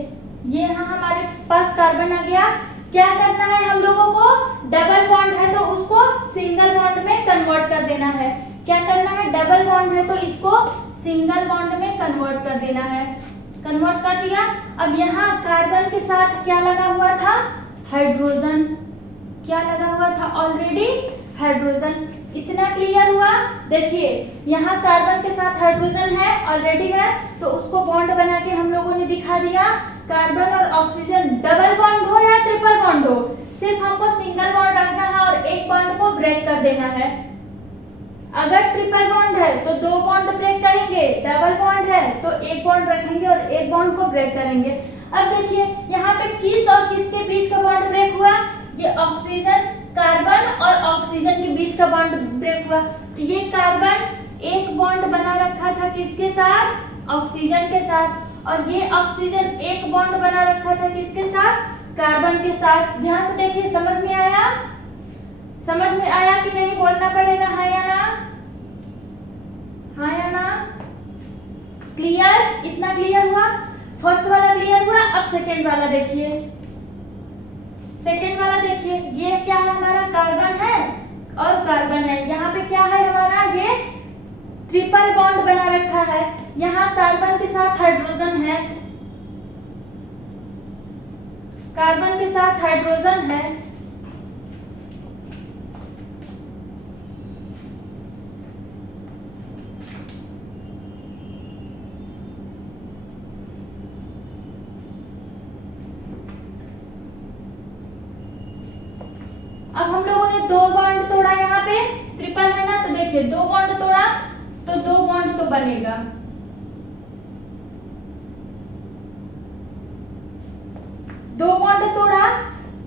ये यहाँ हमारे पास कार्बन आ गया। क्या करना है हम लोगों को, डबल बॉन्ड है तो उसको सिंगल बॉन्ड में कन्वर्ट कर देना है। क्या करना है, डबल बॉन्ड है तो इसको सिंगल बॉन्ड में कन्वर्ट कर देना है। कन्वर्ट कर दिया। अब यहाँ कार्बन के साथ क्या लगा हुआ था, हाइड्रोजन। क्या लगा हुआ था ऑलरेडी, हाइड्रोजन। इतना क्लियर हुआ। देखिए यहाँ कार्बन के साथ हाइड्रोजन है, ऑलरेडी है, तो उसको बॉन्ड बना के हम लोगों ने दिखा दिया। कार्बन और ऑक्सीजन डबल बॉन्ड हो या ट्रिपल बॉन्ड हो, सिर्फ हमको सिंगल बॉन्ड रखना है और एक बॉन्ड को ब्रेक कर देना है। अगर ट्रिपल बॉन्ड है तो दो बॉन्ड ब्रेक करेंगे, डबल बॉन्ड है तो एक बॉन्ड रखेंगे और एक बॉन्ड को ब्रेक करेंगे। अब देखिए यहाँ पे किस और किसके बीच का बॉन्ड ब्रेक हुआ, ये ऑक्सीजन कार्बन और ऑक्सीजन के बीच का बॉन्ड ब्रेक हुआ। तो ये कार्बन एक बॉन्ड बना रखा था किसके साथ, ऑक्सीजन के साथ, और ये ऑक्सीजन एक बॉन्ड बना रखा था किसके साथ, कार्बन के साथ। ध्यान से देखिए, समझ में आया, समझ में आया कि नहीं, बोलना पड़ेगा हाँ या ना, हाँ या ना। क्लियर, इतना क्लियर हुआ, फर्स्ट वाला क्लियर हुआ। अब सेकेंड वाला देखिए, सेकेंड वाला देखिए, ये क्या है हमारा, कार्बन है और कार्बन है। यहाँ पे क्या है हमारा, ये ट्रिपल बॉन्ड बना रखा है। यहाँ कार्बन के साथ हाइड्रोजन है, कार्बन के साथ हाइड्रोजन है, अब हम लोगों ने दो बॉन्ड तोड़ा, यहाँ पे ट्रिपल है ना, तो देखिए दो बॉन्ड तोड़ा तो दो बॉन्ड तो बनेगा। दो बॉन्ड तोड़ा,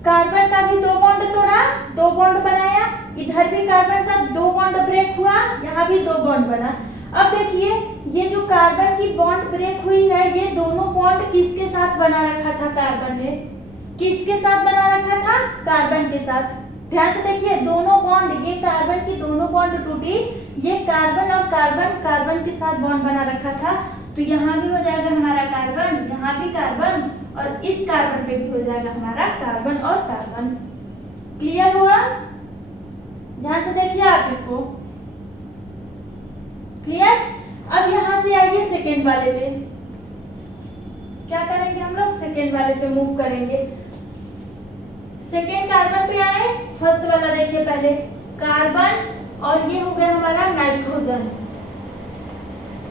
कार्बन का भी दो बॉन्ड तोड़ा, दो बॉन्ड बनाया, इधर भी कार्बन का दो बॉन्ड ब्रेक हुआ, यहाँ भी दो बॉन्ड बना। अब देखिए ये जो कार्बन की बॉन्ड ब्रेक हुई है, ये दोनों बॉन्ड किसके साथ बना रखा था, कार्बन ने किसके साथ बना रखा था, कार्बन के साथ। ध्यान से देखिए दोनों बॉन्ड, ये कार्बन की दोनों बॉन्ड टूटी, ये कार्बन और कार्बन, कार्बन के साथ बॉन्ड बना रखा था, तो यहाँ भी हो जाएगा हमारा कार्बन, यहाँ भी कार्बन, और इस कार्बन पे भी हो जाएगा हमारा कार्बन और कार्बन। क्लियर हुआ, ध्यान से देखिए आप इसको, क्लियर। अब यहाँ से आइए सेकेंड वाले पे, क्या करेंगे हम लोग, सेकेंड वाले पे मूव करेंगे। सेकेंड कार्बन पे आए, फर्स्ट वाला देखिए पहले, कार्बन और ये हो गया हमारा नाइट्रोजन।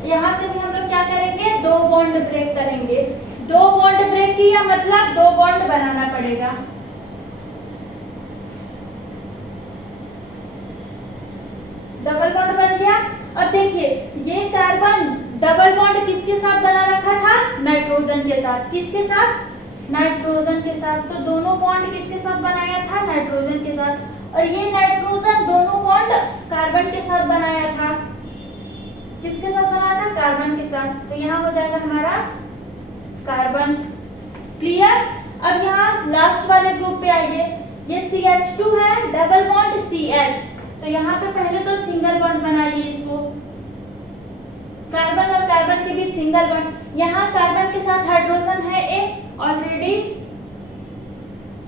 यहाँ से भी हम लोग क्या करेंगे, दो बॉन्ड ब्रेक करेंगे। दो बॉन्ड ब्रेक किया मतलब दो बॉन्ड बनाना पड़ेगा। डबल बॉन्ड बन गया। अब देखिए ये कार्बन डबल बॉन्ड किसके साथ बना रखा था, नाइट्रोजन के साथ। किसके साथ, नाइट्रोजन के साथ। तो दोनों बॉन्ड किसके साथ बनाया था, नाइट्रोजन के साथ। और ये नाइट्रोजन दोनों बॉन्ड कार्बन के साथ बनाया था। किसके साथ बनाया था, कार्बन के साथ। तो यहाँ हो जाएगा हमारा कार्बन। क्लियर। अब यहाँ लास्ट वाले ग्रुप पे आइए, ये CH2 है, डबल बॉन्ड CH। तो यहाँ पे पहले तो सिंगल बॉन्ड बनाइए इसको, कार्बन और कार्बन के बीच सिंगल बॉन्ड। यहाँ कार्बन के साथ हाइड्रोजन है एक ऑलरेडी,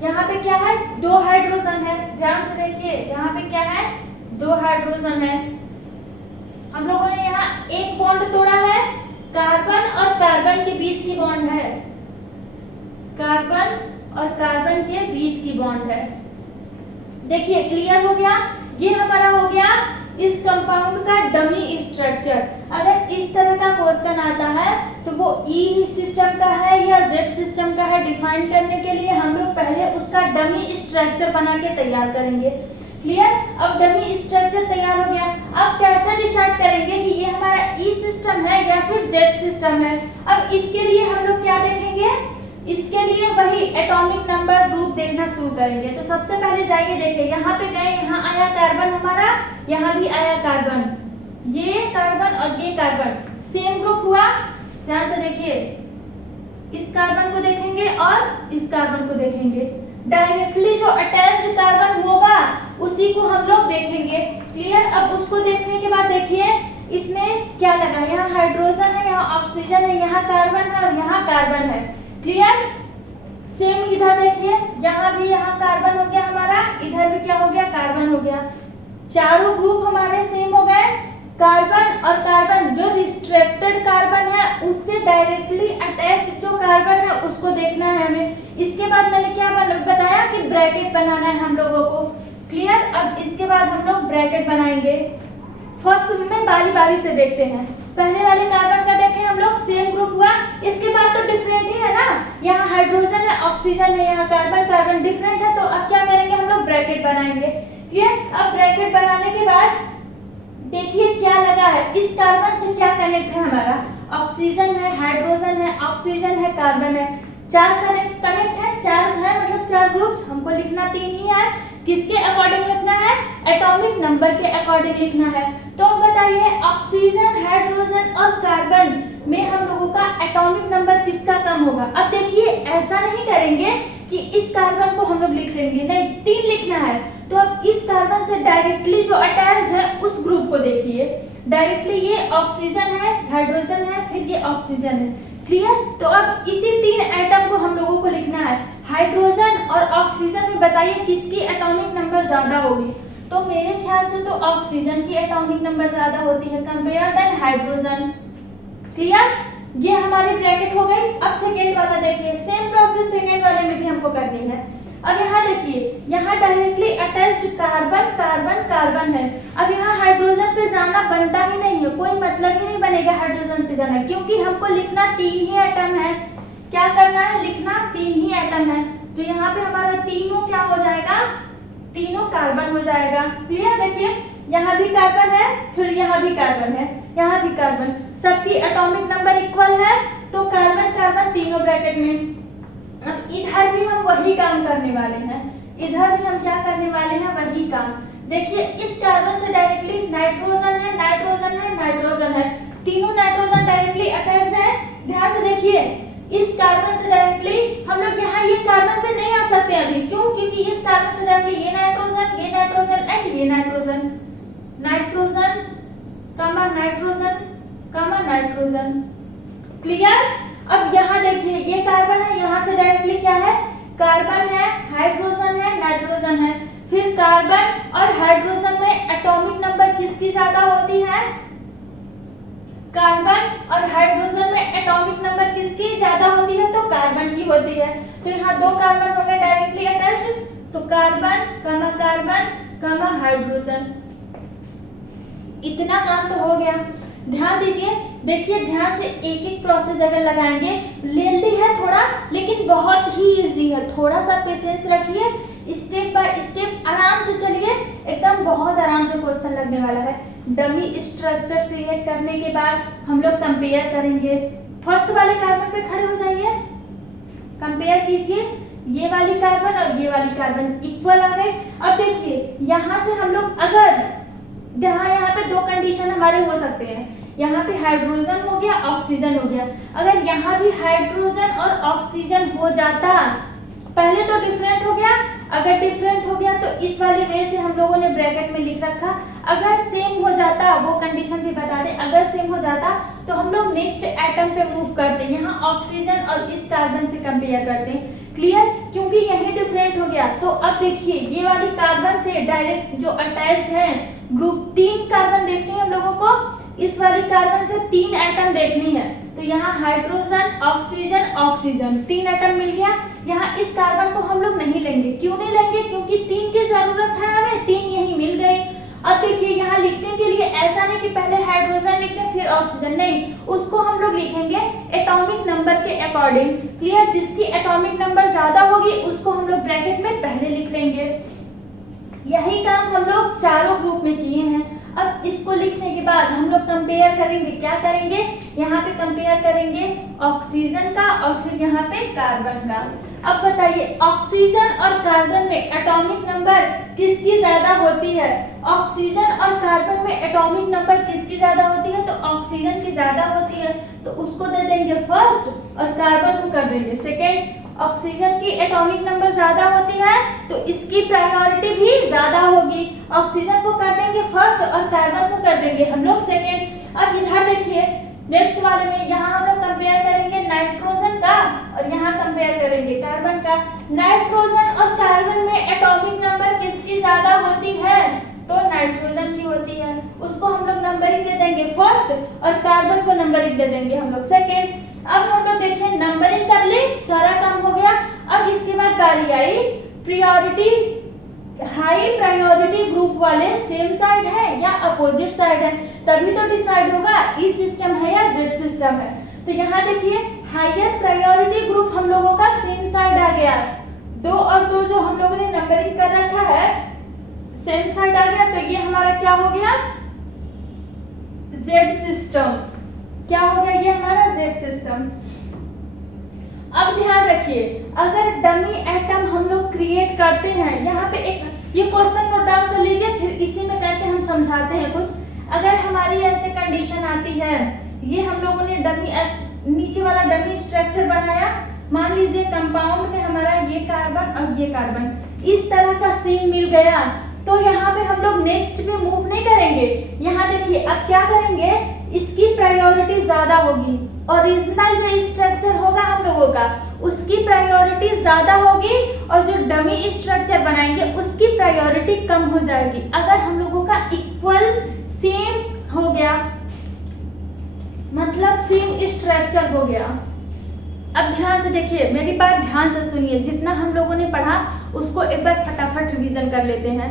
यहाँ पे क्या है, दो हाइड्रोजन है। ध्यान से देखिए यहाँ पे क्या है, दो हाइड्रोजन है। हम लोगों ने यहाँ एक बॉन्ड तोड़ा है, कार्बन और कार्बन के बीच की बॉन्ड है, कार्बन और कार्बन के बीच की बॉन्ड है। देखिए क्लियर हो गया। ये हमारा हो गया इस कंपाउंड का डमी स्ट्रक्चर। अगर इस तरह का क्वेश्चन आता है तो वो ई सिस्टम का है या जेड सिस्टम का है, डिफाइन करने के लिए हम लोग पहले उसका डमी स्ट्रक्चर बना के तैयार करेंगे। क्लियर। अब डमी स्ट्रक्चर तैयार हो गया। अब कैसे डिसाइड करेंगे कि ये हमारा ई सिस्टम है या फिर जेड सिस्टम है। अब इसके लिए हम लोग क्या देखेंगे, इसके लिए वही एटॉमिक नंबर ग्रुप देखना शुरू करेंगे। तो सबसे पहले जाइए देखिए, यहाँ पे गए, यहाँ आया कार्बन हमारा, यहाँ भी आया कार्बन, ये कार्बन और ये कार्बन सेम ग्रुप हुआ। ध्यान से देखिए, इस कार्बन को देखेंगे और इस कार्बन को देखेंगे, डायरेक्टली जो अटैच्ड कार्बन होगा उसी को हम लोग देखेंगे। क्लियर। अब उसको देखने के बाद देखिए इसमें क्या लगा, यहाँ हाइड्रोजन है, यहाँ ऑक्सीजन है, यहाँ कार्बन है और यहाँ कार्बन है। क्लियर। सेम इधर देखिए, यहाँ भी यहाँ कार्बन हो गया हमारा, इधर भी क्या हो गया, कार्बन हो गया। चारों ग्रुप हमारे सेम हो गए। कार्बन और कार्बन, जो रिस्ट्रिक्टेड कार्बन है उससे डायरेक्टली अटैच्ड जो कार्बन है उसको देखना है हमें। इसके बाद मैंने क्या बताया कि ब्रैकेट बनाना है हम लोगों को। क्लियर। अब इसके बाद हम लोग ब्रैकेट बनाएंगे। फर्स्ट में बारी बारी से देखते हैं। पहले वाले कार्बन का देखें हम लोग, सेम ग्रुप हुआ। इसके बाद तो डिफरेंट ही है ना, यहाँ हाइड्रोजन है, ऑक्सीजन है, यहाँ कार्बन, कार्बन डिफरेंट है। तो अब क्या करेंगे हम लोग, ब्रैकेट बनाएंगे। क्लियर। अब ब्रैकेट बनाने के बाद देखिए क्या लगा है, इस कार्बन से क्या कनेक्ट है हमारा, ऑक्सीजन है, हाइड्रोजन है, ऑक्सीजन है, कार्बन है। चार कनेक्ट है, चार है मतलब चार ग्रुप्स, हमको लिखना तीन ही है। किसके अकॉर्डिंग लिखना है? एटॉमिक नंबर के अकॉर्डिंग लिखना है। तो अब बताइए ऑक्सीजन, हाइड्रोजन और कार्बन में हम लोगों का एटॉमिक नंबर किसका कम होगा? अब देखिए ऐसा नहीं करेंगे कि इस कार्बन को हम लोग लिख लेंगे, नहीं, तीन लिखना है। तो अब इस कार्बन से डायरेक्टली जो अटैच्ड है उस ग्रुप को देखिए, डायरेक्टली ये ऑक्सीजन है, हाइड्रोजन है, फिर ये ऑक्सीजन है, क्लियर। तो अब इसी तीन एटम को हम लोगों को लिखना है। हाइड्रोजन और ऑक्सीजन में बताइए किसकी एटॉमिक नंबर ज्यादा होगी? तो मेरे ख्याल से तो ऑक्सीजन की एटॉमिक नंबर ज्यादा होती है कंपेयर देन हाइड्रोजन, क्लियर। ये हमारी ब्रैकेट हो गई। अब सेकेंड वाला देखिए, सेम प्रोसेस सेकेंड वाले में भी हमको करनी है। अब यहाँ देखिए, यहाँ directly attached carbon carbon carbon है। अब यहाँ हाइड्रोजन पे जाना बनता ही नहीं है, कोई मतलब ही नहीं बनेगा हाइड्रोजन पे जाना, क्योंकि हमको लिखना तीन ही एटम है। क्या करना है? लिखना तीन ही एटम है। तो यहाँ पे हमारा तीनों क्या हो जाएगा? तीनों कार्बन हो जाएगा, क्लियर। देखिए यहाँ भी कार्बन है, फिर यहाँ भी कार्बन है, यहाँ भी कार्बन, सबकी एटॉमिक नंबर इक्वल है, तो कार्बन कार्बन तीनों ब्रैकेट में। अब इधर भी हम वही काम करने वाले हैं, इधर भी हम क्या करने वाले हैं? वही काम। देखिए इस कार्बन से डायरेक्टली नाइट्रोजन है, नाइट्रोजन है, नाइट्रोजन है, तीनों नाइट्रोजन डायरेक्टली अटैच्ड है। ध्यान से देखिए, इस कार्बन से डायरेक्टली हम लोग यहाँ ये कार्बन पे नहीं आ सकते अभी, क्यों? क्योंकि इस कार्बन से डायरेक्टली ये नाइट्रोजन एंड ये नाइट्रोजन, नाइट्रोजन कमा नाइट्रोजन कमा नाइट्रोजन, क्लियर। अब यहाँ देखिए ये कार्बन है, यहाँ से डायरेक्टली क्या है? कार्बन है, हाइड्रोजन है, नाइट्रोजन है। फिर कार्बन और हाइड्रोजन में एटॉमिक नंबर किसकी ज्यादा होती है? कार्बन और हाइड्रोजन में एटॉमिक नंबर किसकी ज्यादा होती है? तो कार्बन की होती है। तो यहाँ दो कार्बन हो गए डायरेक्टली अटैच्ड, तो कार्बन कमा हाइड्रोजन। इतना काम तो हो गया। ध्यान दीजिए, देखिए ध्यान से एक एक प्रोसेस अगर लगाएंगे, लेंदी है थोड़ा लेकिन बहुत ही इजी है, थोड़ा सा पेशेंस रखिए, स्टेप बाय स्टेप आराम से चलिए, एकदम बहुत आराम से क्वेश्चन लगने वाला है। डमी स्ट्रक्चर क्रिएट करने के बाद हम लोग कंपेयर करेंगे। फर्स्ट वाले कार्बन पे खड़े हो जाइए, कंपेयर कीजिए, ये वाली कार्बन और ये वाली कार्बन इक्वल आ गए। अब देखिए यहाँ से हम लोग अगर यहाँ पे दो कंडीशन हमारे हो सकते हैं, यहाँ पे हाइड्रोजन हो गया, ऑक्सीजन हो गया। अगर यहाँ भी हाइड्रोजन और ऑक्सीजन हो जाता, पहले तो डिफरेंट हो गया, अगर डिफरेंट हो गया तो इस वाले वे से हम लोगों ने ब्रैकेट में लिख रखा। अगर सेम हो जाता, वो कंडीशन भी बता दें, अगर सेम हो जाता तो हम लोग नेक्स्ट एटम पे मूव करते हैं, यहाँ ऑक्सीजन और इस कार्बन से कंपेयर करते हैं, क्लियर। क्योंकि यही डिफरेंट हो गया। तो अब देखिए ये वाली कार्बन से डायरेक्ट जो अटैच्ड है ग्रुप, तीन कार्बन देखनी है हम लोगों को, इस वाली कार्बन से तीन एटम देखनी है। तो यहाँ हाइड्रोजन ऑक्सीजन ऑक्सीजन तीन एटम मिल गया। यहाँ इस कार्बन को हम लोग नहीं लेंगे, क्यों नहीं लेंगे? क्योंकि तीन की जरूरत है हमें, तीन यही मिल गए। अब देखिए यहाँ लिखने के लिए ऐसा नहीं कि पहले हाइड्रोजन लिख दें फिर ऑक्सीजन, नहीं, उसको हम लोग लिखेंगे एटॉमिक नंबर के अकॉर्डिंग, क्लियर। जिसकी एटॉमिक नंबर ज्यादा होगी उसको हम लोग ब्रैकेट में पहले लिख लेंगे। यही काम हम लोग चारों ग्रुप में किए हैं। अब इसको लिखने के बाद हम लोग कंपेयर करेंगे, क्या करेंगे? यहाँ पे कंपेयर करेंगे ऑक्सीजन का और फिर यहाँ पे कार्बन का। अब बताइए ऑक्सीजन और कार्बन में एटॉमिक नंबर किसकी ज्यादा होती है? ऑक्सीजन और कार्बन में एटॉमिक नंबर किसकी ज्यादा होती है? तो ऑक्सीजन की ज्यादा होती है, तो उसको दे देंगे फर्स्ट और कार्बन को कर देंगे सेकेंड। ऑक्सीजन की एटॉमिक नंबर ज्यादा होती है तो इसकी प्रायोरिटी भी ज्यादा होगी, ऑक्सीजन को कर देंगे फर्स्ट और कार्बन को कर देंगे हम लोग सेकेंड। अब इधर देखिए नेक्स्ट वाले में यहाँ हम लोग कंपेयर करेंगे नाइट्रोजन का और यहाँ कंपेयर करेंगे कार्बन का। नाइट्रोजन और कार्बन में एटॉमिक नंबर किसकी ज्यादा होती है? तो नाइट्रोजन की होती है, उसको हम लोग नंबरिंग दे देंगे फर्स्ट और कार्बन को नंबरिंग दे देंगे हम लोग सेकेंड। अब हम लोग देखिए नंबरिंग कर ले, सारा काम हो गया। अब इसके बाद बारी आई प्रायोरिटी, हाई प्रायोरिटी ग्रुप वाले सेम साइड है या अपोजिट साइड है, तभी तो डिसाइड होगा ई सिस्टम है या जेड सिस्टम है। तो यहाँ देखिए हायर प्रायोरिटी ग्रुप हम लोगों का सेम साइड आ गया, दो और दो जो हम लोगों ने नंबरिंग कर रखा है सेम साइड आ गया, तो ये हमारा क्या हो गया? Z system. क्या हो गया? ये हमारा जेड सिस्टम। अब ध्यान रखिए, अगर डमी एटम हम लोग क्रिएट करते हैं, यहाँ पे एक ये क्वेश्चन नोट डाउन कर लीजिए, फिर इसी में करके हम समझाते हैं कुछ। अगर हमारी ऐसे कंडीशन आती है, ये हम लोगों ने डमी नीचे वाला डमी स्ट्रक्चर बनाया, मान लीजिए कंपाउंड में हमारा ये कार्बन और ये कार्बन इस तरह का सेम मिल गया, तो यहाँ पे हम लोग नेक्स्ट पे मूव नहीं करेंगे। यहाँ देखिए अब क्या करेंगे, इसकी प्रायोरिटी ज्यादा होगी, ओरिजिनल जो स्ट्रक्चर होगा हम लोगों का उसकी प्रायोरिटी ज्यादा होगी, और जो डमी स्ट्रक्चर बनाएंगे उसकी प्रायोरिटी कम हो जाएगी। अगर हम लोगों का इक्वल सेम हो गया, मतलब सेम स्ट्रक्चर हो गया। अब ध्यान से देखिए, मेरी बात ध्यान से सुनिए, जितना हम लोगों ने पढ़ा उसको एक बार फटाफट रिवीजन कर लेते हैं।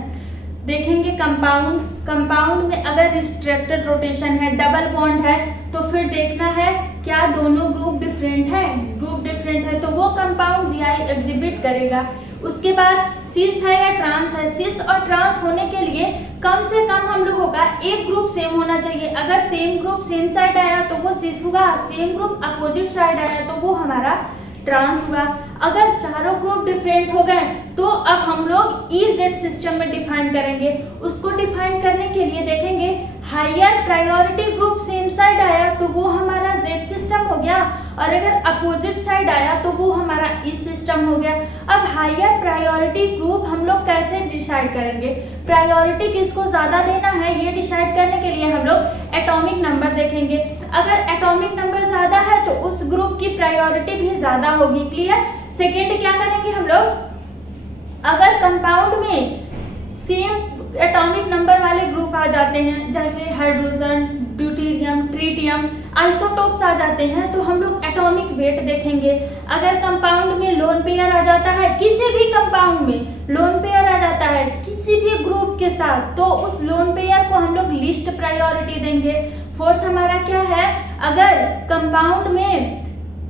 देखेंगे कंपाउंड में अगर रिस्ट्रिक्टेड रोटेशन है, डबल बॉन्ड है, तो फिर देखना है क्या दोनों ग्रुप डिफरेंट है। ग्रुप डिफरेंट है तो वो कंपाउंड जीआई एग्जिबिट करेगा। उसके बाद सिस है या ट्रांस है, सिस और ट्रांस होने के लिए कम से कम हम लोगों का एक ग्रुप सेम होना चाहिए। अगर सेम ग्रुप सेम साइड आया तो वो सिस हुआ, सेम ग्रुप अपोजिट साइड आया तो वो हमारा ट्रांस हुआ। अगर चारों ग्रुप डिफरेंट हो गए तो अब हम लोग EZ सिस्टम में डिफाइन करेंगे। उसको डिफाइन करने के लिए देखेंगे higher priority group same side आया तो वो हमारा Z सिस्टम हो गया, और अगर अपोजिट साइड आया तो वो हमारा E सिस्टम हो गया। अब हायर प्रायोरिटी ग्रुप हम लोग कैसे डिसाइड करेंगे, प्रायोरिटी किसको ज्यादा देना है ये डिसाइड करने के लिए हम लोग एटॉमिक नंबर देखेंगे। अगर एटॉमिक नंबर ज्यादा है तो उस ग्रुप की प्रायोरिटी भी ज्यादा होगी। क्लियर। सेकेंड क्या करेंगे हम लोग, अगर कंपाउंड में सेम एटॉमिक नंबर वाले ग्रुप आ जाते हैं, जैसे हाइड्रोजन, ड्यूटेरियम, ट्रिटियम, आइसोटोप्स आ जाते हैं, तो हम लोग एटॉमिक वेट देखेंगे। अगर कंपाउंड में लोन पेयर आ जाता है, किसी भी कंपाउंड में लोन पेयर आ जाता है किसी भी ग्रुप के साथ, तो उस लोन पेयर को हम लोग लिस्ट प्रायोरिटी देंगे। फोर्थ हमारा क्या है, अगर कंपाउंड में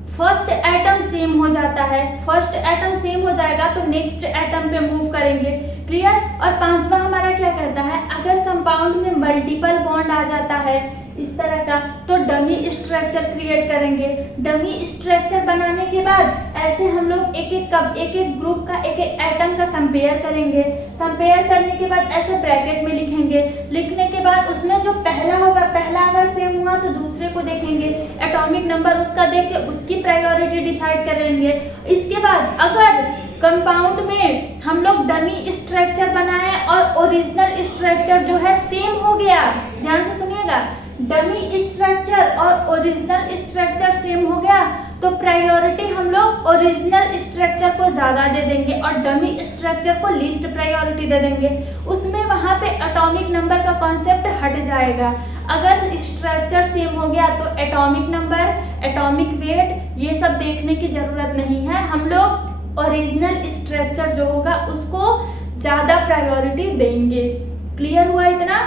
फर्स्ट एटम सेम हो जाता है, फर्स्ट एटम सेम हो जाएगा तो नेक्स्ट एटम पे मूव करेंगे। क्लियर। और पांचवा हमारा क्या कहता है, अगर कंपाउंड में मल्टीपल बॉन्ड आ जाता है इस तरह का, तो डमी स्ट्रक्चर क्रिएट करेंगे। डमी स्ट्रक्चर बनाने के बाद ऐसे हम लोग एक एक ग्रुप का एक एक एटम का कंपेयर करेंगे। कंपेयर करने के बाद ऐसे ब्रैकेट में लिखेंगे। लिखने के बाद उसमें जो पहला होगा, पहला अगर सेम हुआ तो दूसरे को देखेंगे, एटॉमिक नंबर उसका देख के उसकी प्रायोरिटी डिसाइड करेंगे। इसके बाद अगर कंपाउंड में हम लोग डमी स्ट्रक्चर बनाए और ओरिजिनल स्ट्रक्चर जो है सेम हो गया, ध्यान से सुनिएगा, डमी स्ट्रक्चर और ओरिजिनल स्ट्रक्चर सेम हो गया तो प्रायोरिटी हम लोग ओरिजिनल स्ट्रक्चर को ज़्यादा दे देंगे और डमी स्ट्रक्चर को लीस्ट प्रायोरिटी दे देंगे। उसमें वहाँ पे एटॉमिक नंबर का कॉन्सेप्ट हट जाएगा। अगर स्ट्रक्चर सेम हो गया तो एटॉमिक नंबर, एटॉमिक वेट ये सब देखने की ज़रूरत नहीं है। हम लोग ओरिजिनल स्ट्रक्चर जो होगा उसको ज़्यादा प्रायोरिटी देंगे। क्लियर हुआ इतना?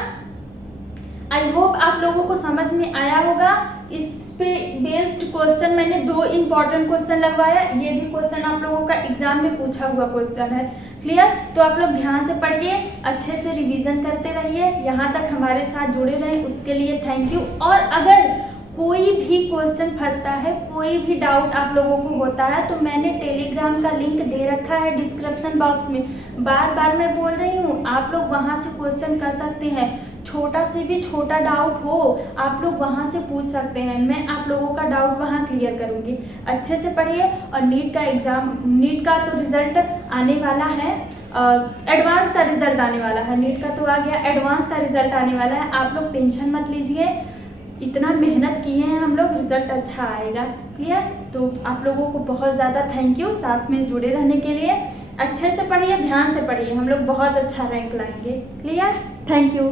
आई होप आप लोगों को समझ में आया होगा। इस पे बेस्ड क्वेश्चन मैंने 2 इंपॉर्टेंट क्वेश्चन लगवाया। ये भी क्वेश्चन आप लोगों का एग्जाम में पूछा हुआ क्वेश्चन है। क्लियर? तो आप लोग ध्यान से पढ़िए, अच्छे से रिवीजन करते रहिए, यहाँ तक हमारे साथ जुड़े रहें उसके लिए थैंक यू। और अगर कोई भी क्वेश्चन फंसता है, कोई भी डाउट आप लोगों को होता है, तो मैंने टेलीग्राम का लिंक दे रखा है डिस्क्रिप्शन बॉक्स में। बार बार मैं बोल रही हूँ, आप लोग वहाँ से क्वेश्चन कर सकते हैं। छोटा से भी छोटा डाउट हो आप लोग वहाँ से पूछ सकते हैं, मैं आप लोगों का डाउट वहाँ क्लियर करूँगी। अच्छे से पढ़िए। और नीट का एग्ज़ाम, नीट का तो रिज़ल्ट आने वाला है, एडवांस का रिज़ल्ट आने वाला है। नीट का तो आ गया, एडवांस का रिज़ल्ट आने वाला है। आप लोग टेंशन मत लीजिए, इतना मेहनत किए हैं हम लोग, रिजल्ट अच्छा आएगा। क्लियर? तो आप लोगों को बहुत ज़्यादा थैंक यू साथ में जुड़े रहने के लिए। अच्छे से पढ़िए, ध्यान से पढ़िए, हम लोग बहुत अच्छा रैंक लाएंगे। क्लियर? Thank you.